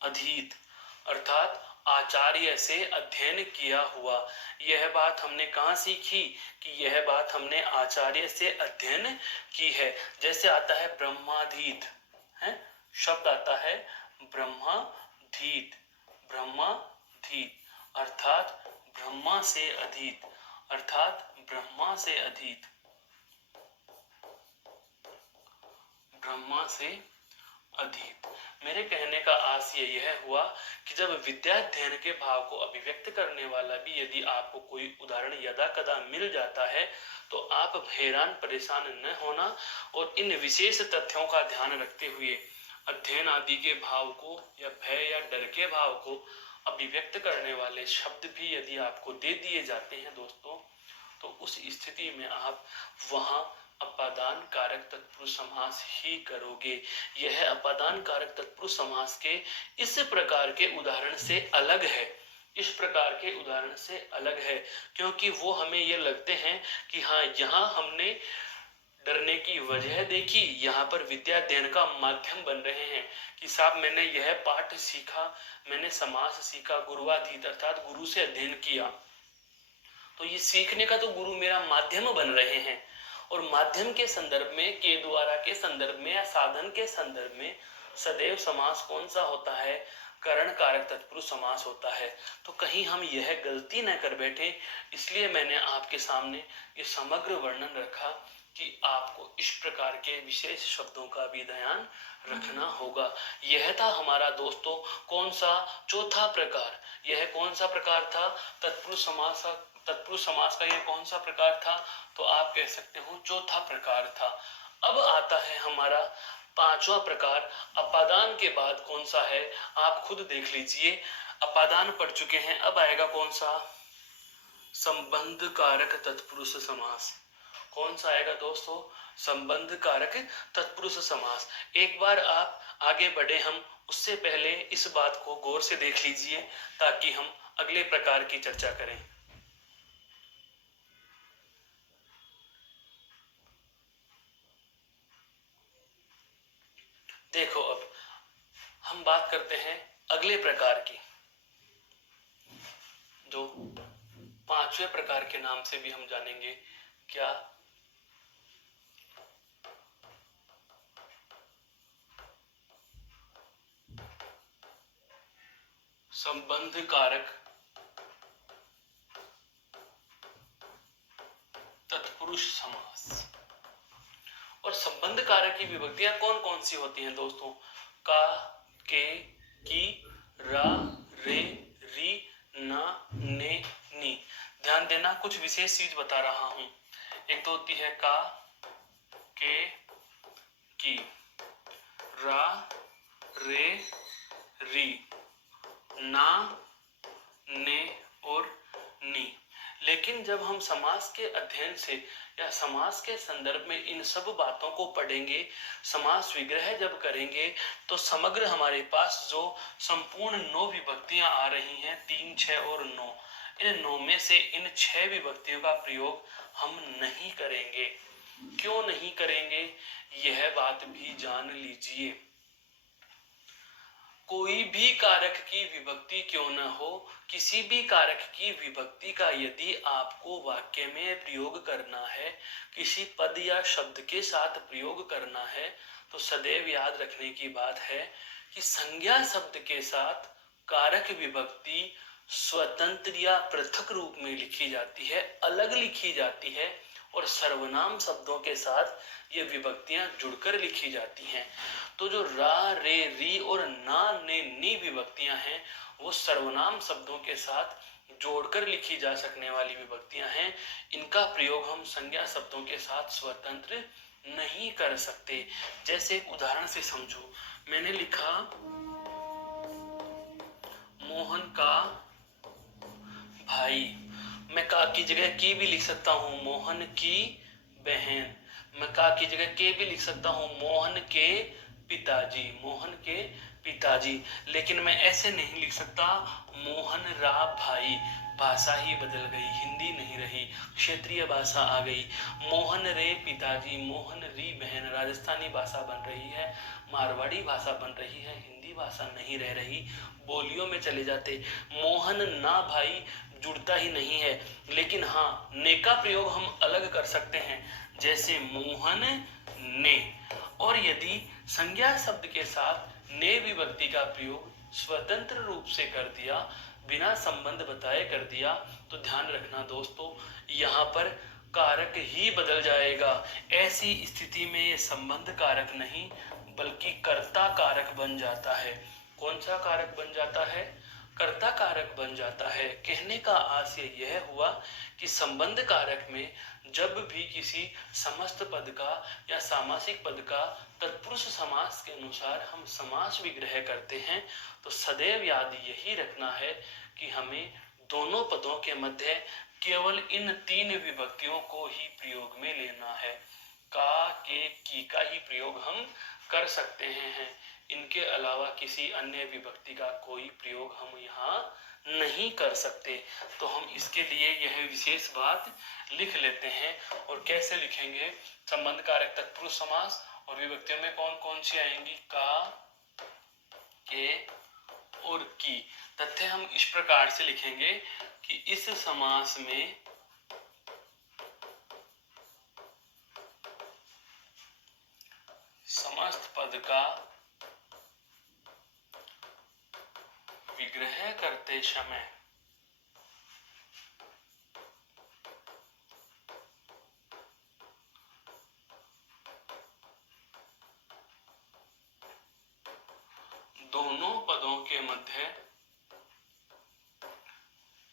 अधीत, अर्थात आचार्य से अध्ययन किया हुआ। यह बात हमने कहाँ सीखी? कि यह बात हमने आचार्य से अध्ययन की है। जैसे आता है ब्रह्माधीत, है शब्द आता है ब्रह्माधीत, ब्रह्माधीत अर्थात ब्रह्मा से अधीत, अर्थात ब्रह्मा से अधीत, ब्रह्मा से अधीत। मेरे कहने का आशय यह हुआ कि जब विद्याध्ययन के भाव को अभिव्यक्त करने वाला भी यदि आपको कोई उदाहरण यदा कदा मिल जाता है, तो आप हैरान परेशान न होना, और इन विशेष तथ्यों का ध्यान रखते हुए अध्ययन आदि के भाव को या भय या डर के भाव को अभिव्यक्त करने वाले शब्द भी यदि आपको दे दिए जाते हैं दोस्तों, तो उस स्थिति में आप वहां अपादान कारक तत्पुरुष समास ही करोगे। यह अपादान कारक तत्पुरुष समास के इस प्रकार के उदाहरण से अलग है, इस प्रकार के उदाहरण से अलग है, क्योंकि वो हमें ये लगते हैं कि हाँ, यहाँ हमने डरने की वजह देखी, यहाँ पर विद्याध्ययन का माध्यम बन रहे हैं कि साहब मैंने यह पाठ सीखा, मैंने समास सीखा, गुरुवाधीत अर्थात गुरु से अध्ययन किया, तो ये सीखने का तो गुरु मेरा माध्यम बन रहे हैं। और माध्यम के संदर्भ में, के द्वारा के संदर्भ में या साधन के संदर्भ में सदैव समास कौन सा होता है? करण कारक तत्पुरुष समास होता है। तो कहीं हम यह गलती न कर बैठे, इसलिए मैंने आपके सामने ये समग्र वर्णन रखा कि आपको इस प्रकार के विशेष शब्दों का भी ध्यान रखना होगा। यह था हमारा दोस्तों कौन सा? चौथा प्रकार। यह कौन सा प्रकार था? तत्पुरुष समास। तत्पुरुष समास का यह कौन सा प्रकार था? तो आप कह सकते हो चौथा प्रकार था। अब आता है हमारा पांचवा प्रकार। अपादान के बाद कौन सा है? आप खुद देख लीजिए। अपादान पढ़ चुके हैं, अब आएगा कौन सा? संबंध कारक तत्पुरुष समास। कौन सा आएगा दोस्तों? संबंध कारक तत्पुरुष समास। एक बार आप आगे बढ़े हम, उससे पहले इस बात को गौर से देख लीजिए ताकि हम अगले प्रकार की चर्चा करें। देखो, अब हम बात करते हैं अगले प्रकार की, जो पांचवें प्रकार के नाम से भी हम जानेंगे। क्या? संबंध कारक तत्पुरुष समास। और संबंध कारक की विभक्तियां कौन कौन सी होती हैं दोस्तों? का, के, की, रा, रे, री, ना, ने, नी। ध्यान देना, कुछ विशेष चीज बता रहा हूं। एक तो होती है का, के, की, रा, रे, री, ना, ने और नी। लेकिन जब हम समास के अध्ययन से या समास के संदर्भ में इन सब बातों को पढ़ेंगे, समास विग्रह जब करेंगे, तो समग्र हमारे पास जो संपूर्ण 9 विभक्तियां आ रही हैं, 3, 6 और 9, इन 9 में से इन 6 विभक्तियों का प्रयोग हम नहीं करेंगे। क्यों नहीं करेंगे, यह बात भी जान लीजिए। कोई भी कारक की विभक्ति क्यों न हो, किसी भी कारक की विभक्ति का यदि आपको वाक्य में प्रयोग करना है, किसी पद या शब्द के साथ प्रयोग करना है, तो सदैव याद रखने की बात है कि संज्ञा शब्द के साथ कारक विभक्ति स्वतंत्र या पृथक रूप में लिखी जाती है, अलग लिखी जाती है, और सर्वनाम शब्दों के साथ ये विभक्तियां जुड़कर लिखी जाती हैं। तो जो रा, रे, री और ना, ने, नी विभक्तियां हैं, वो सर्वनाम शब्दों के साथ जोड़कर लिखी जा सकने वाली विभक्तियां हैं। इनका प्रयोग हम संज्ञा शब्दों के साथ स्वतंत्र नहीं कर सकते। जैसे एक उदाहरण से समझो, मैंने लिखा मोहन का भाई, मैं का की जगह की भी लिख सकता हूँ, मोहन की बहन। मैं का की जगह के भी लिख सकता हूँ, मोहन के पिताजी, मोहन के पिताजी। लेकिन मैं ऐसे नहीं लिख सकता, मोहन रा भाई। भाषा ही बदल गई, हिंदी नहीं रही, क्षेत्रीय भाषा आ गई। मोहन रे पिताजी, मोहन री बहन, राजस्थानी भाषा बन रही है, मारवाड़ी भाषा बन रही है, हिंदी भाषा नहीं रह रही। बोलियों में चले जाते, मोहन ना भाई जुड़ता ही नहीं है। लेकिन हाँ, ने का प्रयोग हम अलग कर सकते हैं, जैसे मोहन ने। और यदि संज्ञा शब्द के साथ ने विभक्ति का प्रयोग स्वतंत्र रूप से कर दिया, बिना संबंध बताए कर दिया, तो ध्यान रखना दोस्तों, यहाँ पर कारक ही बदल जाएगा। ऐसी स्थिति में ये संबंध कारक नहीं बल्कि कर्ता कारक बन जाता है। कौन सा कारक बन जाता है? कर्ता कारक बन जाता है। कहने का आशय यह हुआ कि संबंध कारक में जब भी किसी समस्त पद का या सामासिक पद का तत्पुरुष समास के अनुसार हम समास विग्रह करते हैं, तो सदैव याद यही रखना है कि हमें दोनों पदों के मध्य केवल इन 3 विभक्तियों को ही प्रयोग में लेना है। का, के, की का ही प्रयोग हम कर सकते हैं। इनके अलावा किसी अन्य विभक्ति का कोई प्रयोग हम यहाँ नहीं कर सकते। तो हम इसके लिए यह विशेष बात लिख लेते हैं। और कैसे लिखेंगे? संबंध कारक तत्पुरुष समास, और विभक्तियों में कौन कौन सी आएंगी? का, के और की। तथ्य हम इस प्रकार से लिखेंगे कि इस समास में समस्त पद का विग्रह करते समय दोनों पदों के मध्य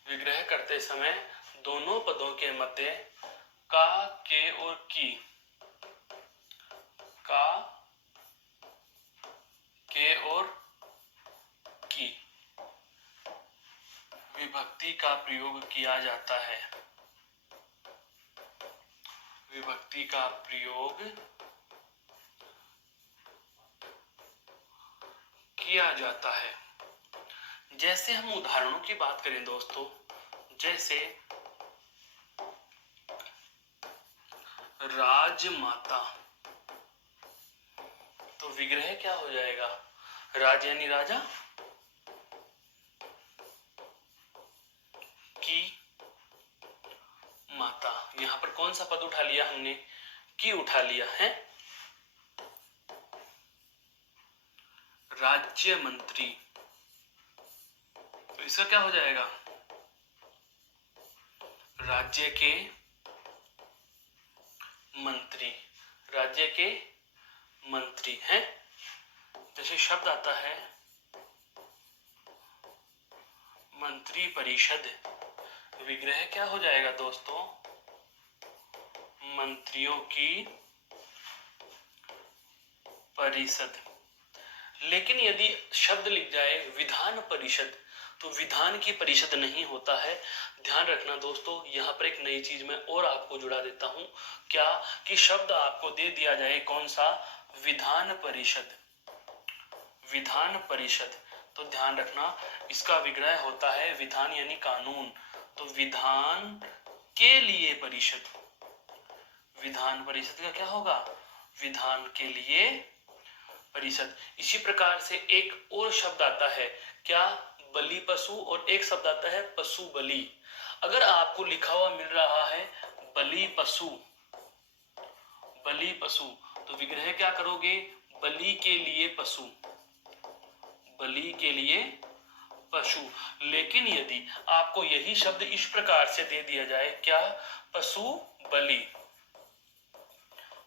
विग्रह करते समय दोनों पदों के मध्य का, के और की, का, के और की विभक्ति का प्रयोग किया जाता है। विभक्ति का प्रयोग किया जाता है। जैसे हम उदाहरणों की बात करें दोस्तों, जैसे राजमाता, तो विग्रह क्या हो जाएगा? राज यानी राजा, की माता। यहां पर कौन सा पद उठा लिया हमने? की उठा लिया है। राज्य मंत्री, तो इसका क्या हो जाएगा? राज्य के मंत्री, राज्य के मंत्री हैं। जैसे शब्द आता है मंत्री परिषद, विग्रह क्या हो जाएगा दोस्तों? मंत्रियों की परिषद। लेकिन यदि शब्द लिख जाए विधान परिषद, तो विधान की परिषद नहीं होता है। ध्यान रखना दोस्तों, यहाँ पर एक नई चीज मैं और आपको जुड़ा देता हूँ, क्या कि शब्द आपको दे दिया जाए कौन सा, विधान परिषद। विधान परिषद, तो ध्यान रखना इसका विग्रह होता है विधान यानी कानून, तो विधान के लिए परिषद। विधान परिषद का क्या होगा, विधान के लिए परिषद। इसी प्रकार से एक और शब्द आता है, क्या, बलि पशु, और एक शब्द आता है पशु बलि। अगर आपको लिखा हुआ मिल रहा है बलि पशु, बलि पशु, तो विग्रह क्या करोगे, बलि के लिए पशु, बलि के लिए पशु। लेकिन यदि आपको यही शब्द इस प्रकार से दे दिया जाए, क्या, पशु बलि,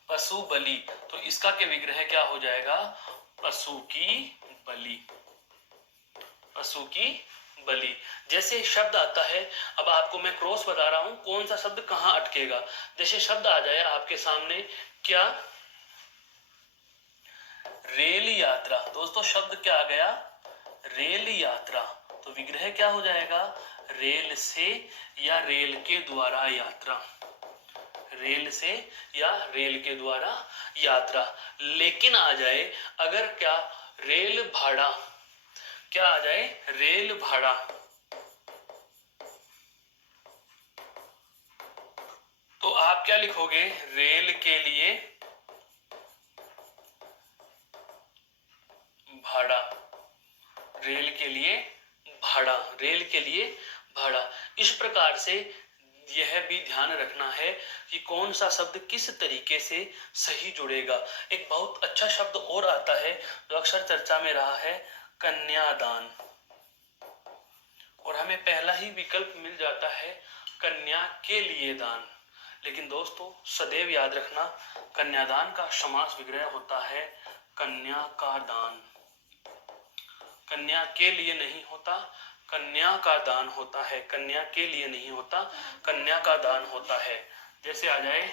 पशु बलि, तो इसका के विग्रह क्या हो जाएगा, पशु की बलि, पशु की बलि। जैसे शब्द आता है, अब आपको मैं क्रॉस बता रहा हूं कौन सा शब्द कहां अटकेगा। जैसे शब्द आ जाए आपके सामने, क्या, रेल यात्रा। दोस्तों शब्द क्या आ गया, रेल यात्रा, तो विग्रह क्या हो जाएगा, रेल से या रेल के द्वारा यात्रा, रेल से या रेल के द्वारा यात्रा। लेकिन आ जाए अगर क्या, रेल भाड़ा, क्या आ जाए, रेल भाड़ा, तो आप क्या लिखोगे, रेल के लिए भाड़ा, रेल के लिए भाड़ा, रेल के लिए भाड़ा। इस प्रकार से यह भी ध्यान रखना है कि कौन सा शब्द किस तरीके से सही जुड़ेगा। एक बहुत अच्छा शब्द और आता है जो अक्सर चर्चा में रहा है, कन्यादान, और हमें पहला ही विकल्प मिल जाता है कन्या के लिए दान। लेकिन दोस्तों सदैव याद रखना, कन्यादान का समास विग्रह होता है कन्या का दान, कन्या के लिए नहीं होता, कन्या का दान होता है, कन्या के लिए नहीं होता, कन्या का दान होता है। जैसे आ जाए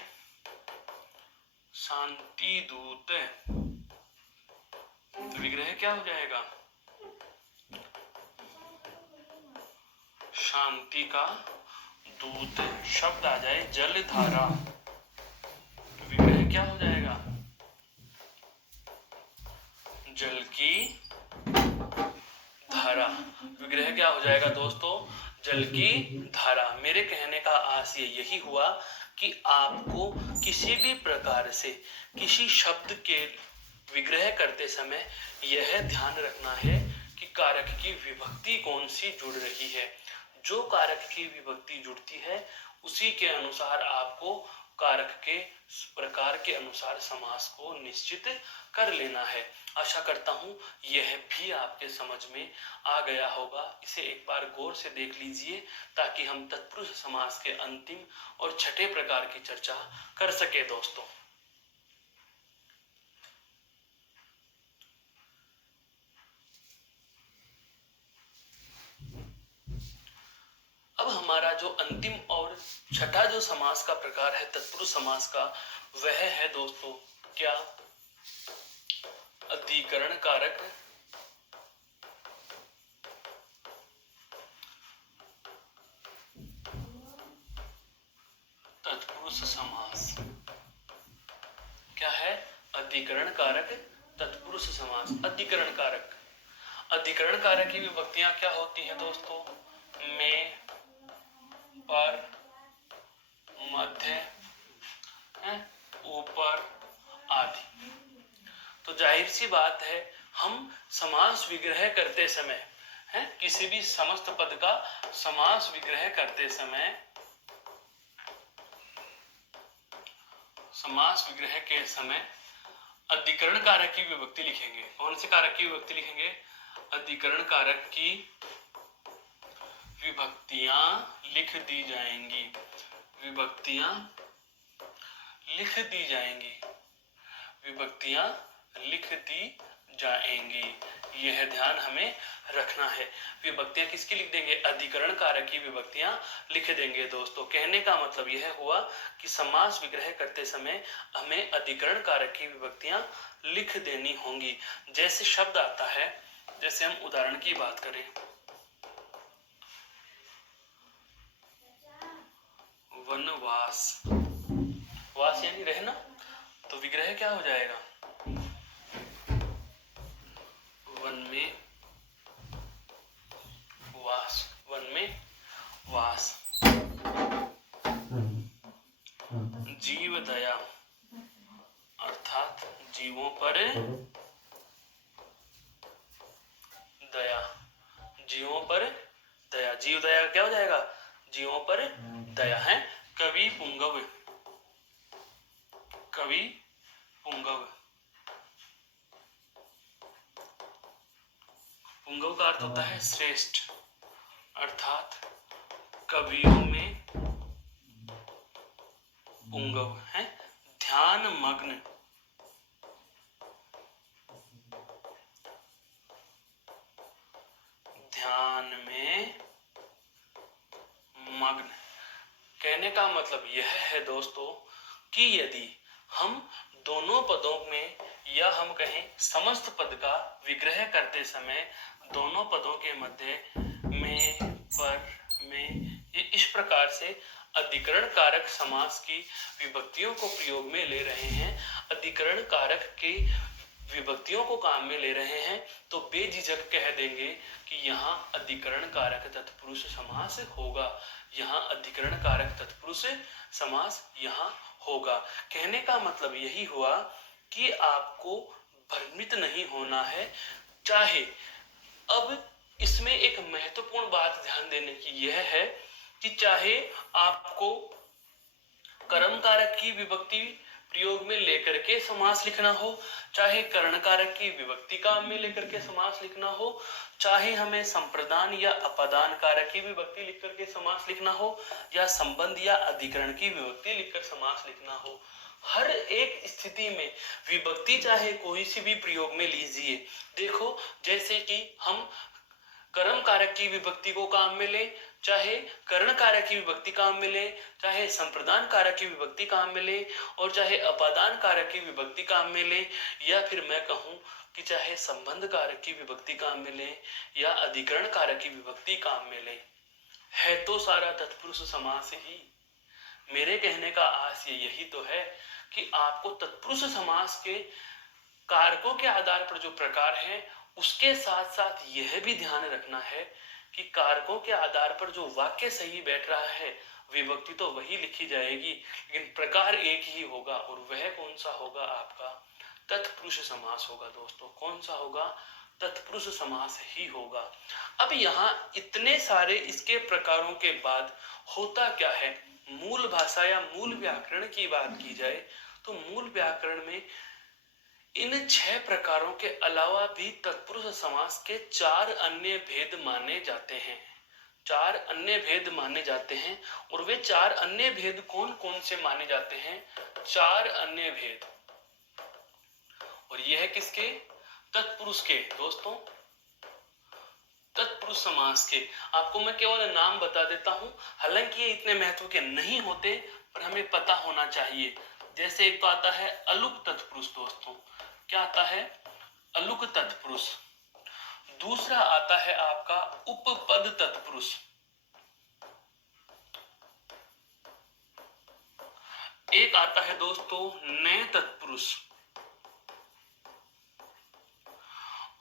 शांति दूत, तो विग्रह क्या हो जाएगा, शांति का दूत। शब्द आ जाए जलधारा, तो विग्रह क्या हो जाएगा, जल की धारा। विग्रह क्या हो जाएगा दोस्तों, जल की धारा। मेरे कहने का आशय यही हुआ कि आपको किसी भी प्रकार से किसी शब्द के विग्रह करते समय यह ध्यान रखना है कि कारक की विभक्ति कौन सी जुड़ रही है। जो कारक की विभक्ति जुड़ती है उसी के अनुसार आपको कारक के प्रकार के अनुसार समास को निश्चित कर लेना है। आशा करता हूं यह भी आपके समझ में आ गया होगा। इसे एक बार गौर से देख लीजिए ताकि हम तत्पुरुष समास के अंतिम और छठे प्रकार की चर्चा कर सके दोस्तों। अब हमारा जो अंतिम और छठा जो समास का प्रकार है तत्पुरुष समास का, वह है दोस्तों क्या, अधिकरण कारक तत्पुरुष समास। क्या है, अधिकरण कारक तत्पुरुष समास। अधिकरण कारक, अधिकरण कारक की विभक्तियां क्या होती हैं दोस्तों, में, पर, मध्य, ऊपर आदि। तो जाहिर सी बात है हम समास विग्रह करते समय है, किसी भी समस्त पद का समास विग्रह करते समय, समास विग्रह के समय अधिकरण कारक की विभक्ति लिखेंगे। कौन से कारक की विभक्ति लिखेंगे, अधिकरण कारक की विभक्तियां लिख दी जाएंगी, विभक्तियां लिख दी जाएंगी, विभक्तियां लिख दी जाएंगी। यह ध्यान हमें रखना है। विभक्तियां किसकी लिख देंगे, अधिकरण कारक की विभक्तियां लिख देंगे। दोस्तों कहने का मतलब यह हुआ कि समास विग्रह करते समय हमें अधिकरण कारक की विभक्तियां लिख देनी होंगी। जैसे शब्द आता है, जैसे हम उदाहरण की बात करें, वास, वास यानी रहना, तो विग्रह क्या हो जाएगा, वन में वास, वन में वास। जीव दया अर्थात जीवों पर दया, जीवों पर दया, जीव दया क्या हो जाएगा, जीवों पर दया है। कवि पुंगव, कवि पुंगव, पुंगव का अर्थ होता है श्रेष्ठ, अर्थात कवियों में पुंगव है। ध्यान मग्न, ध्यान में मग्न, कहने का मतलब यह है दोस्तों कि यदि हम दोनों पदों में या हम कहें समस्त पद का विग्रह करते समय दोनों पदों के मध्य में, पर, में, ये इस प्रकार से अधिकरण कारक समास की विभक्तियों को प्रयोग में ले रहे हैं, अधिकरण कारक की विभक्तियों को काम में ले रहे हैं, तो बेझिझक कह देंगे कि यहाँ अधिकरण कारक तत्पुरुष समास होगा, यहाँ अधिकरण कारक तत्पुरुष समास यहाँ होगा। कहने का मतलब यही हुआ कि आपको भ्रमित नहीं होना है। चाहे अब इसमें एक महत्वपूर्ण बात ध्यान देने की यह है कि चाहे आपको कर्म कारक की विभक्ति प्रयोग में लेकर के समास लिखना हो, चाहे कर्ण कारक की विभक्ति काम में लेकर के समास लिखना हो, चाहे हमें संप्रदान या अपादान कारक की विभक्ति लिख करके समास लिखना हो, या संबंध या अधिकरण की विभक्ति लिखकर समास लिखना हो, हर एक स्थिति में विभक्ति चाहे कोई सी भी प्रयोग में लीजिए। देखो जैसे कि हम कर्म कारक की विभक्ति को काम में ले, चाहे कर्ण कारक की विभक्ति काम में ले, चाहे संप्रदान कारक की विभक्ति काम में ले, और चाहे अपादान कारक की विभक्ति काम में ले, या फिर मैं कहूं कि चाहे संबंध कारक की विभक्ति काम में ले या अधिकरण कारक की विभक्ति काम में ले, है तो सारा तत्पुरुष समास ही। मेरे कहने का आशय यही तो है कि आपको तत्पुरुष समास के कारकों के आधार पर जो प्रकार है उसके साथ साथ यह भी ध्यान रखना है कि कारकों के आधार पर जो वाक्य सही बैठ रहा है विभक्ति तो वही लिखी जाएगी, लेकिन प्रकार एक ही होगा, और वह कौन सा होगा, आपका तत्पुरुष समास होगा। दोस्तों कौन सा होगा, तत्पुरुष समास ही होगा। अब यहाँ इतने सारे इसके प्रकारों के बाद होता क्या है, मूल भाषा या मूल व्याकरण की बात की जाए तो मूल व्याकरण में इन 6 प्रकारों के अलावा भी तत्पुरुष समास के 4 अन्य भेद माने जाते हैं, 4 अन्य भेद माने जाते हैं। और वे 4 अन्य भेद कौन कौन से माने जाते हैं, 4 अन्य भेद, और यह है किसके, तत्पुरुष के। दोस्तों तत्पुरुष समास के आपको मैं केवल नाम बता देता हूं, हालांकि ये इतने महत्व के नहीं होते पर हमें पता होना चाहिए। जैसे एक तो आता है अलुक तत्पुरुष, दोस्तों क्या आता है, अलुक तत्पुरुष। दूसरा आता है आपका उपपद तत्पुरुष, एक आता है दोस्तों नए तत्पुरुष,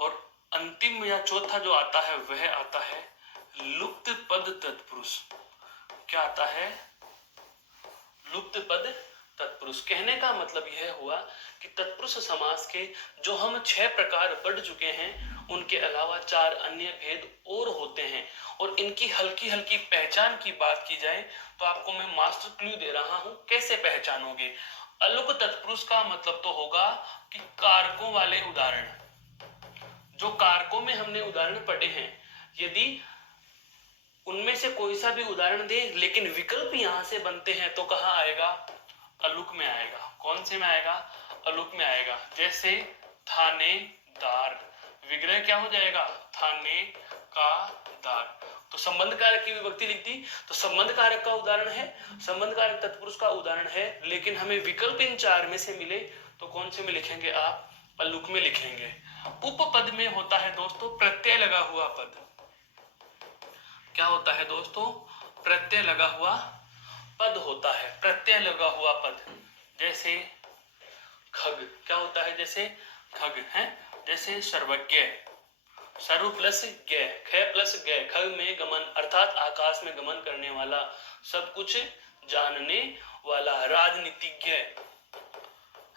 और अंतिम या चौथा जो आता है वह आता है लुप्त पद तत्पुरुष। क्या आता है, लुप्त पद तत्पुरुष। कहने का मतलब यह हुआ कि तत्पुरुष समास के जो हम 6 प्रकार पढ़ चुके हैं उनके अलावा 4 अन्य भेद और होते हैं, और इनकी हल्की हल्की पहचान की बात की जाए तो आपको मैं मास्टर क्लू दे रहा हूं, कैसे पहचानोगे। अलुक तत्पुरुष का मतलब तो होगा कि कारकों वाले उदाहरण, जो कारकों में हमने उदाहरण पढ़े हैं, यदि उनमें से कोई सा भी उदाहरण दे लेकिन विकल्प यहां से बनते हैं तो कहां आएगा, अलुक में आएगा। कौन से में आएगा, अलुक में आएगा। जैसे थानेदार, विग्रह क्या हो जाएगा, थाने का दार, तो संबंध कारक की विभक्ति लिख दी तो संबंध कारक का उदाहरण है, संबंध कारक तत्पुरुष का उदाहरण है, लेकिन हमें विकल्प इन 4 में से मिले तो कौन से में लिखेंगे आप, अलुक में लिखेंगे। उपपद में होता है दोस्तों प्रत्यय लगा हुआ पद। क्या होता है दोस्तों, प्रत्यय लगा हुआ पद होता है, प्रत्यय लगा हुआ पद, जैसे खग, क्या होता है, जैसे खग है, जैसे सर्वज्ञ, सर्व प्लस ज्ञ, ख प्लस ज्ञ, खग में गमन अर्थात आकाश में गमन करने वाला, सब कुछ जानने वाला, राजनीतिज्ञ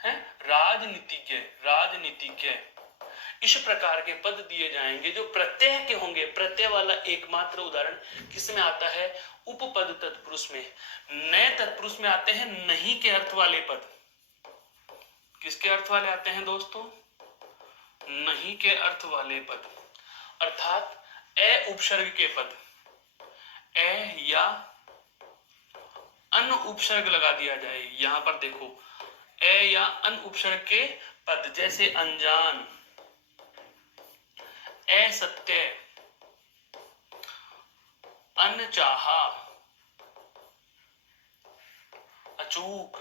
है, राजनीतिज्ञ, राजनीतिज्ञ। इस प्रकार के पद दिए जाएंगे जो प्रत्यय के होंगे। प्रत्यय वाला एकमात्र उदाहरण किसमें आता है, उपपद तत्पुरुष में। नए तत्पुरुष में आते हैं नहीं के अर्थ वाले पद। किसके अर्थ वाले आते हैं दोस्तों, नहीं के अर्थ वाले पद, अर्थात ए उपसर्ग के पद, ए या अन उपसर्ग लगा दिया जाए। यहां पर देखो, ए या अन उपसर्ग के पद, जैसे अनजान, असत्य, अनचाहा, अचूक।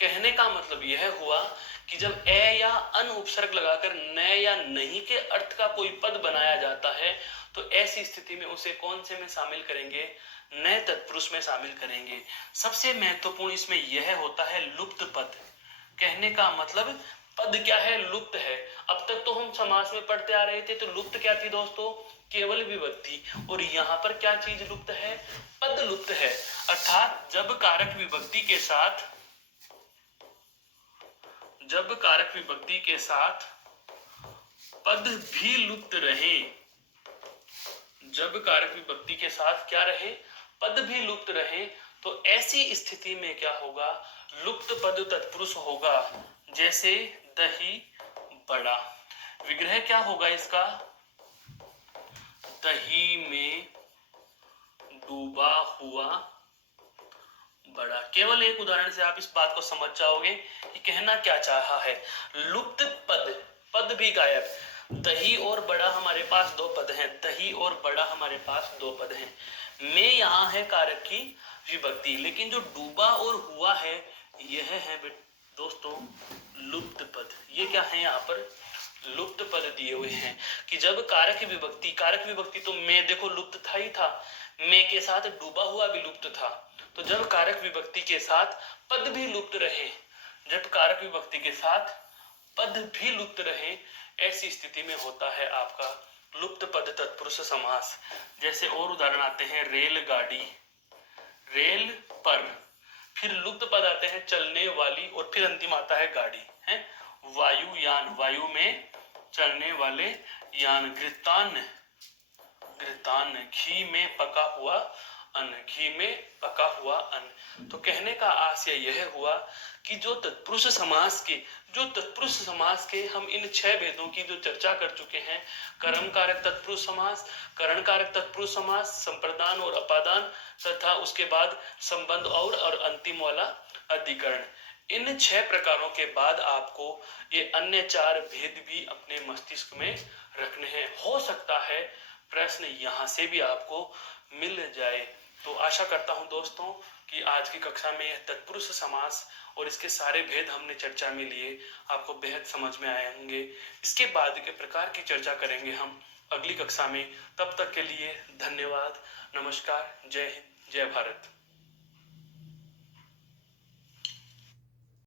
कहने का मतलब यह हुआ कि जब ए या अन उपसर्ग लगाकर न या नहीं के अर्थ का कोई पद बनाया जाता है तो ऐसी स्थिति में उसे कौन से में शामिल करेंगे, नए तत्पुरुष में शामिल करेंगे। सबसे महत्वपूर्ण इसमें यह होता है लुप्त पद। कहने का मतलब पद क्या है, लुप्त है। अब तक तो हम समास में पढ़ते आ रहे थे, तो लुप्त क्या थी दोस्तों, केवल विभक्ति। और यहाँ पर क्या चीज लुप्त है, पद लुप्त है। अर्थात जब कारक विभक्ति के साथ, जब कारक विभक्ति के साथ पद भी लुप्त रहे, जब कारक विभक्ति के साथ क्या रहे, पद भी लुप्त रहे, तो ऐसी स्थिति में क्या होगा, लुप्त पद तत्पुरुष होगा। जैसे दही बड़ा, विग्रह क्या होगा इसका, दही में डूबा हुआ बड़ा। केवल एक उदाहरण से आप इस बात को समझ जाओगे कि कहना क्या चाहा है। लुप्त पद, पद भी गायब। दही और बड़ा हमारे पास दो पद हैं, दही और बड़ा हमारे पास दो पद हैं। में यहाँ है कारक की विभक्ति, लेकिन जो डूबा और हुआ है यह है दोस्तों लुप्त पद। ये क्या है, यहाँ पर लुप्त पद दिए हुए हैं कि जब कारक विभक्ति, कारक विभक्ति तो में देखो लुप्त था ही था, में के साथ डूबा हुआ भी लुप्त था। तो जब कारक विभक्ति के साथ पद भी लुप्त रहे, जब कारक विभक्ति के साथ पद भी लुप्त रहे, ऐसी स्थिति में होता है आपका लुप्त पद तत्पुरुष समास। जैसे और उदाहरण आते हैं, रेलगाड़ी, रेल पर, फिर लुप्त पद आते हैं चलने वाली, और फिर अंतिम आता है गाड़ी है। वायुयान, वायु में चलने वाले यान। घृतान्न, घृतान्न, घी में पका हुआ अन्न, घी में पका हुआ अन्न। तो कहने का आशय यह हुआ कि जो तत्पुरुष समास के, जो तत्पुरुष समास के हम इन 6 भेदों की जो चर्चा कर चुके हैं, कर्म कारक तत्पुरुष समास, करण कारक तत्पुरुष समास, संप्रदान और अपादान, तथा उसके बाद संबंध और अंतिम वाला अधिकरण। इन 6 प्रकारों के बाद आपको ये अन्य 4 भेद भी अपने मस्तिष्क में रखने हैं। हो सकता है प्रश्न यहाँ से भी आपको मिल जाए। तो आशा करता हूँ दोस्तों कि आज की कक्षा में यह तत्पुरुष समास और इसके सारे भेद हमने चर्चा में लिए, आपको बेहद समझ में आए होंगे। इसके बाद के प्रकार की चर्चा करेंगे हम अगली कक्षा में। तब तक के लिए धन्यवाद, नमस्कार, जय हिंद, जय भारत।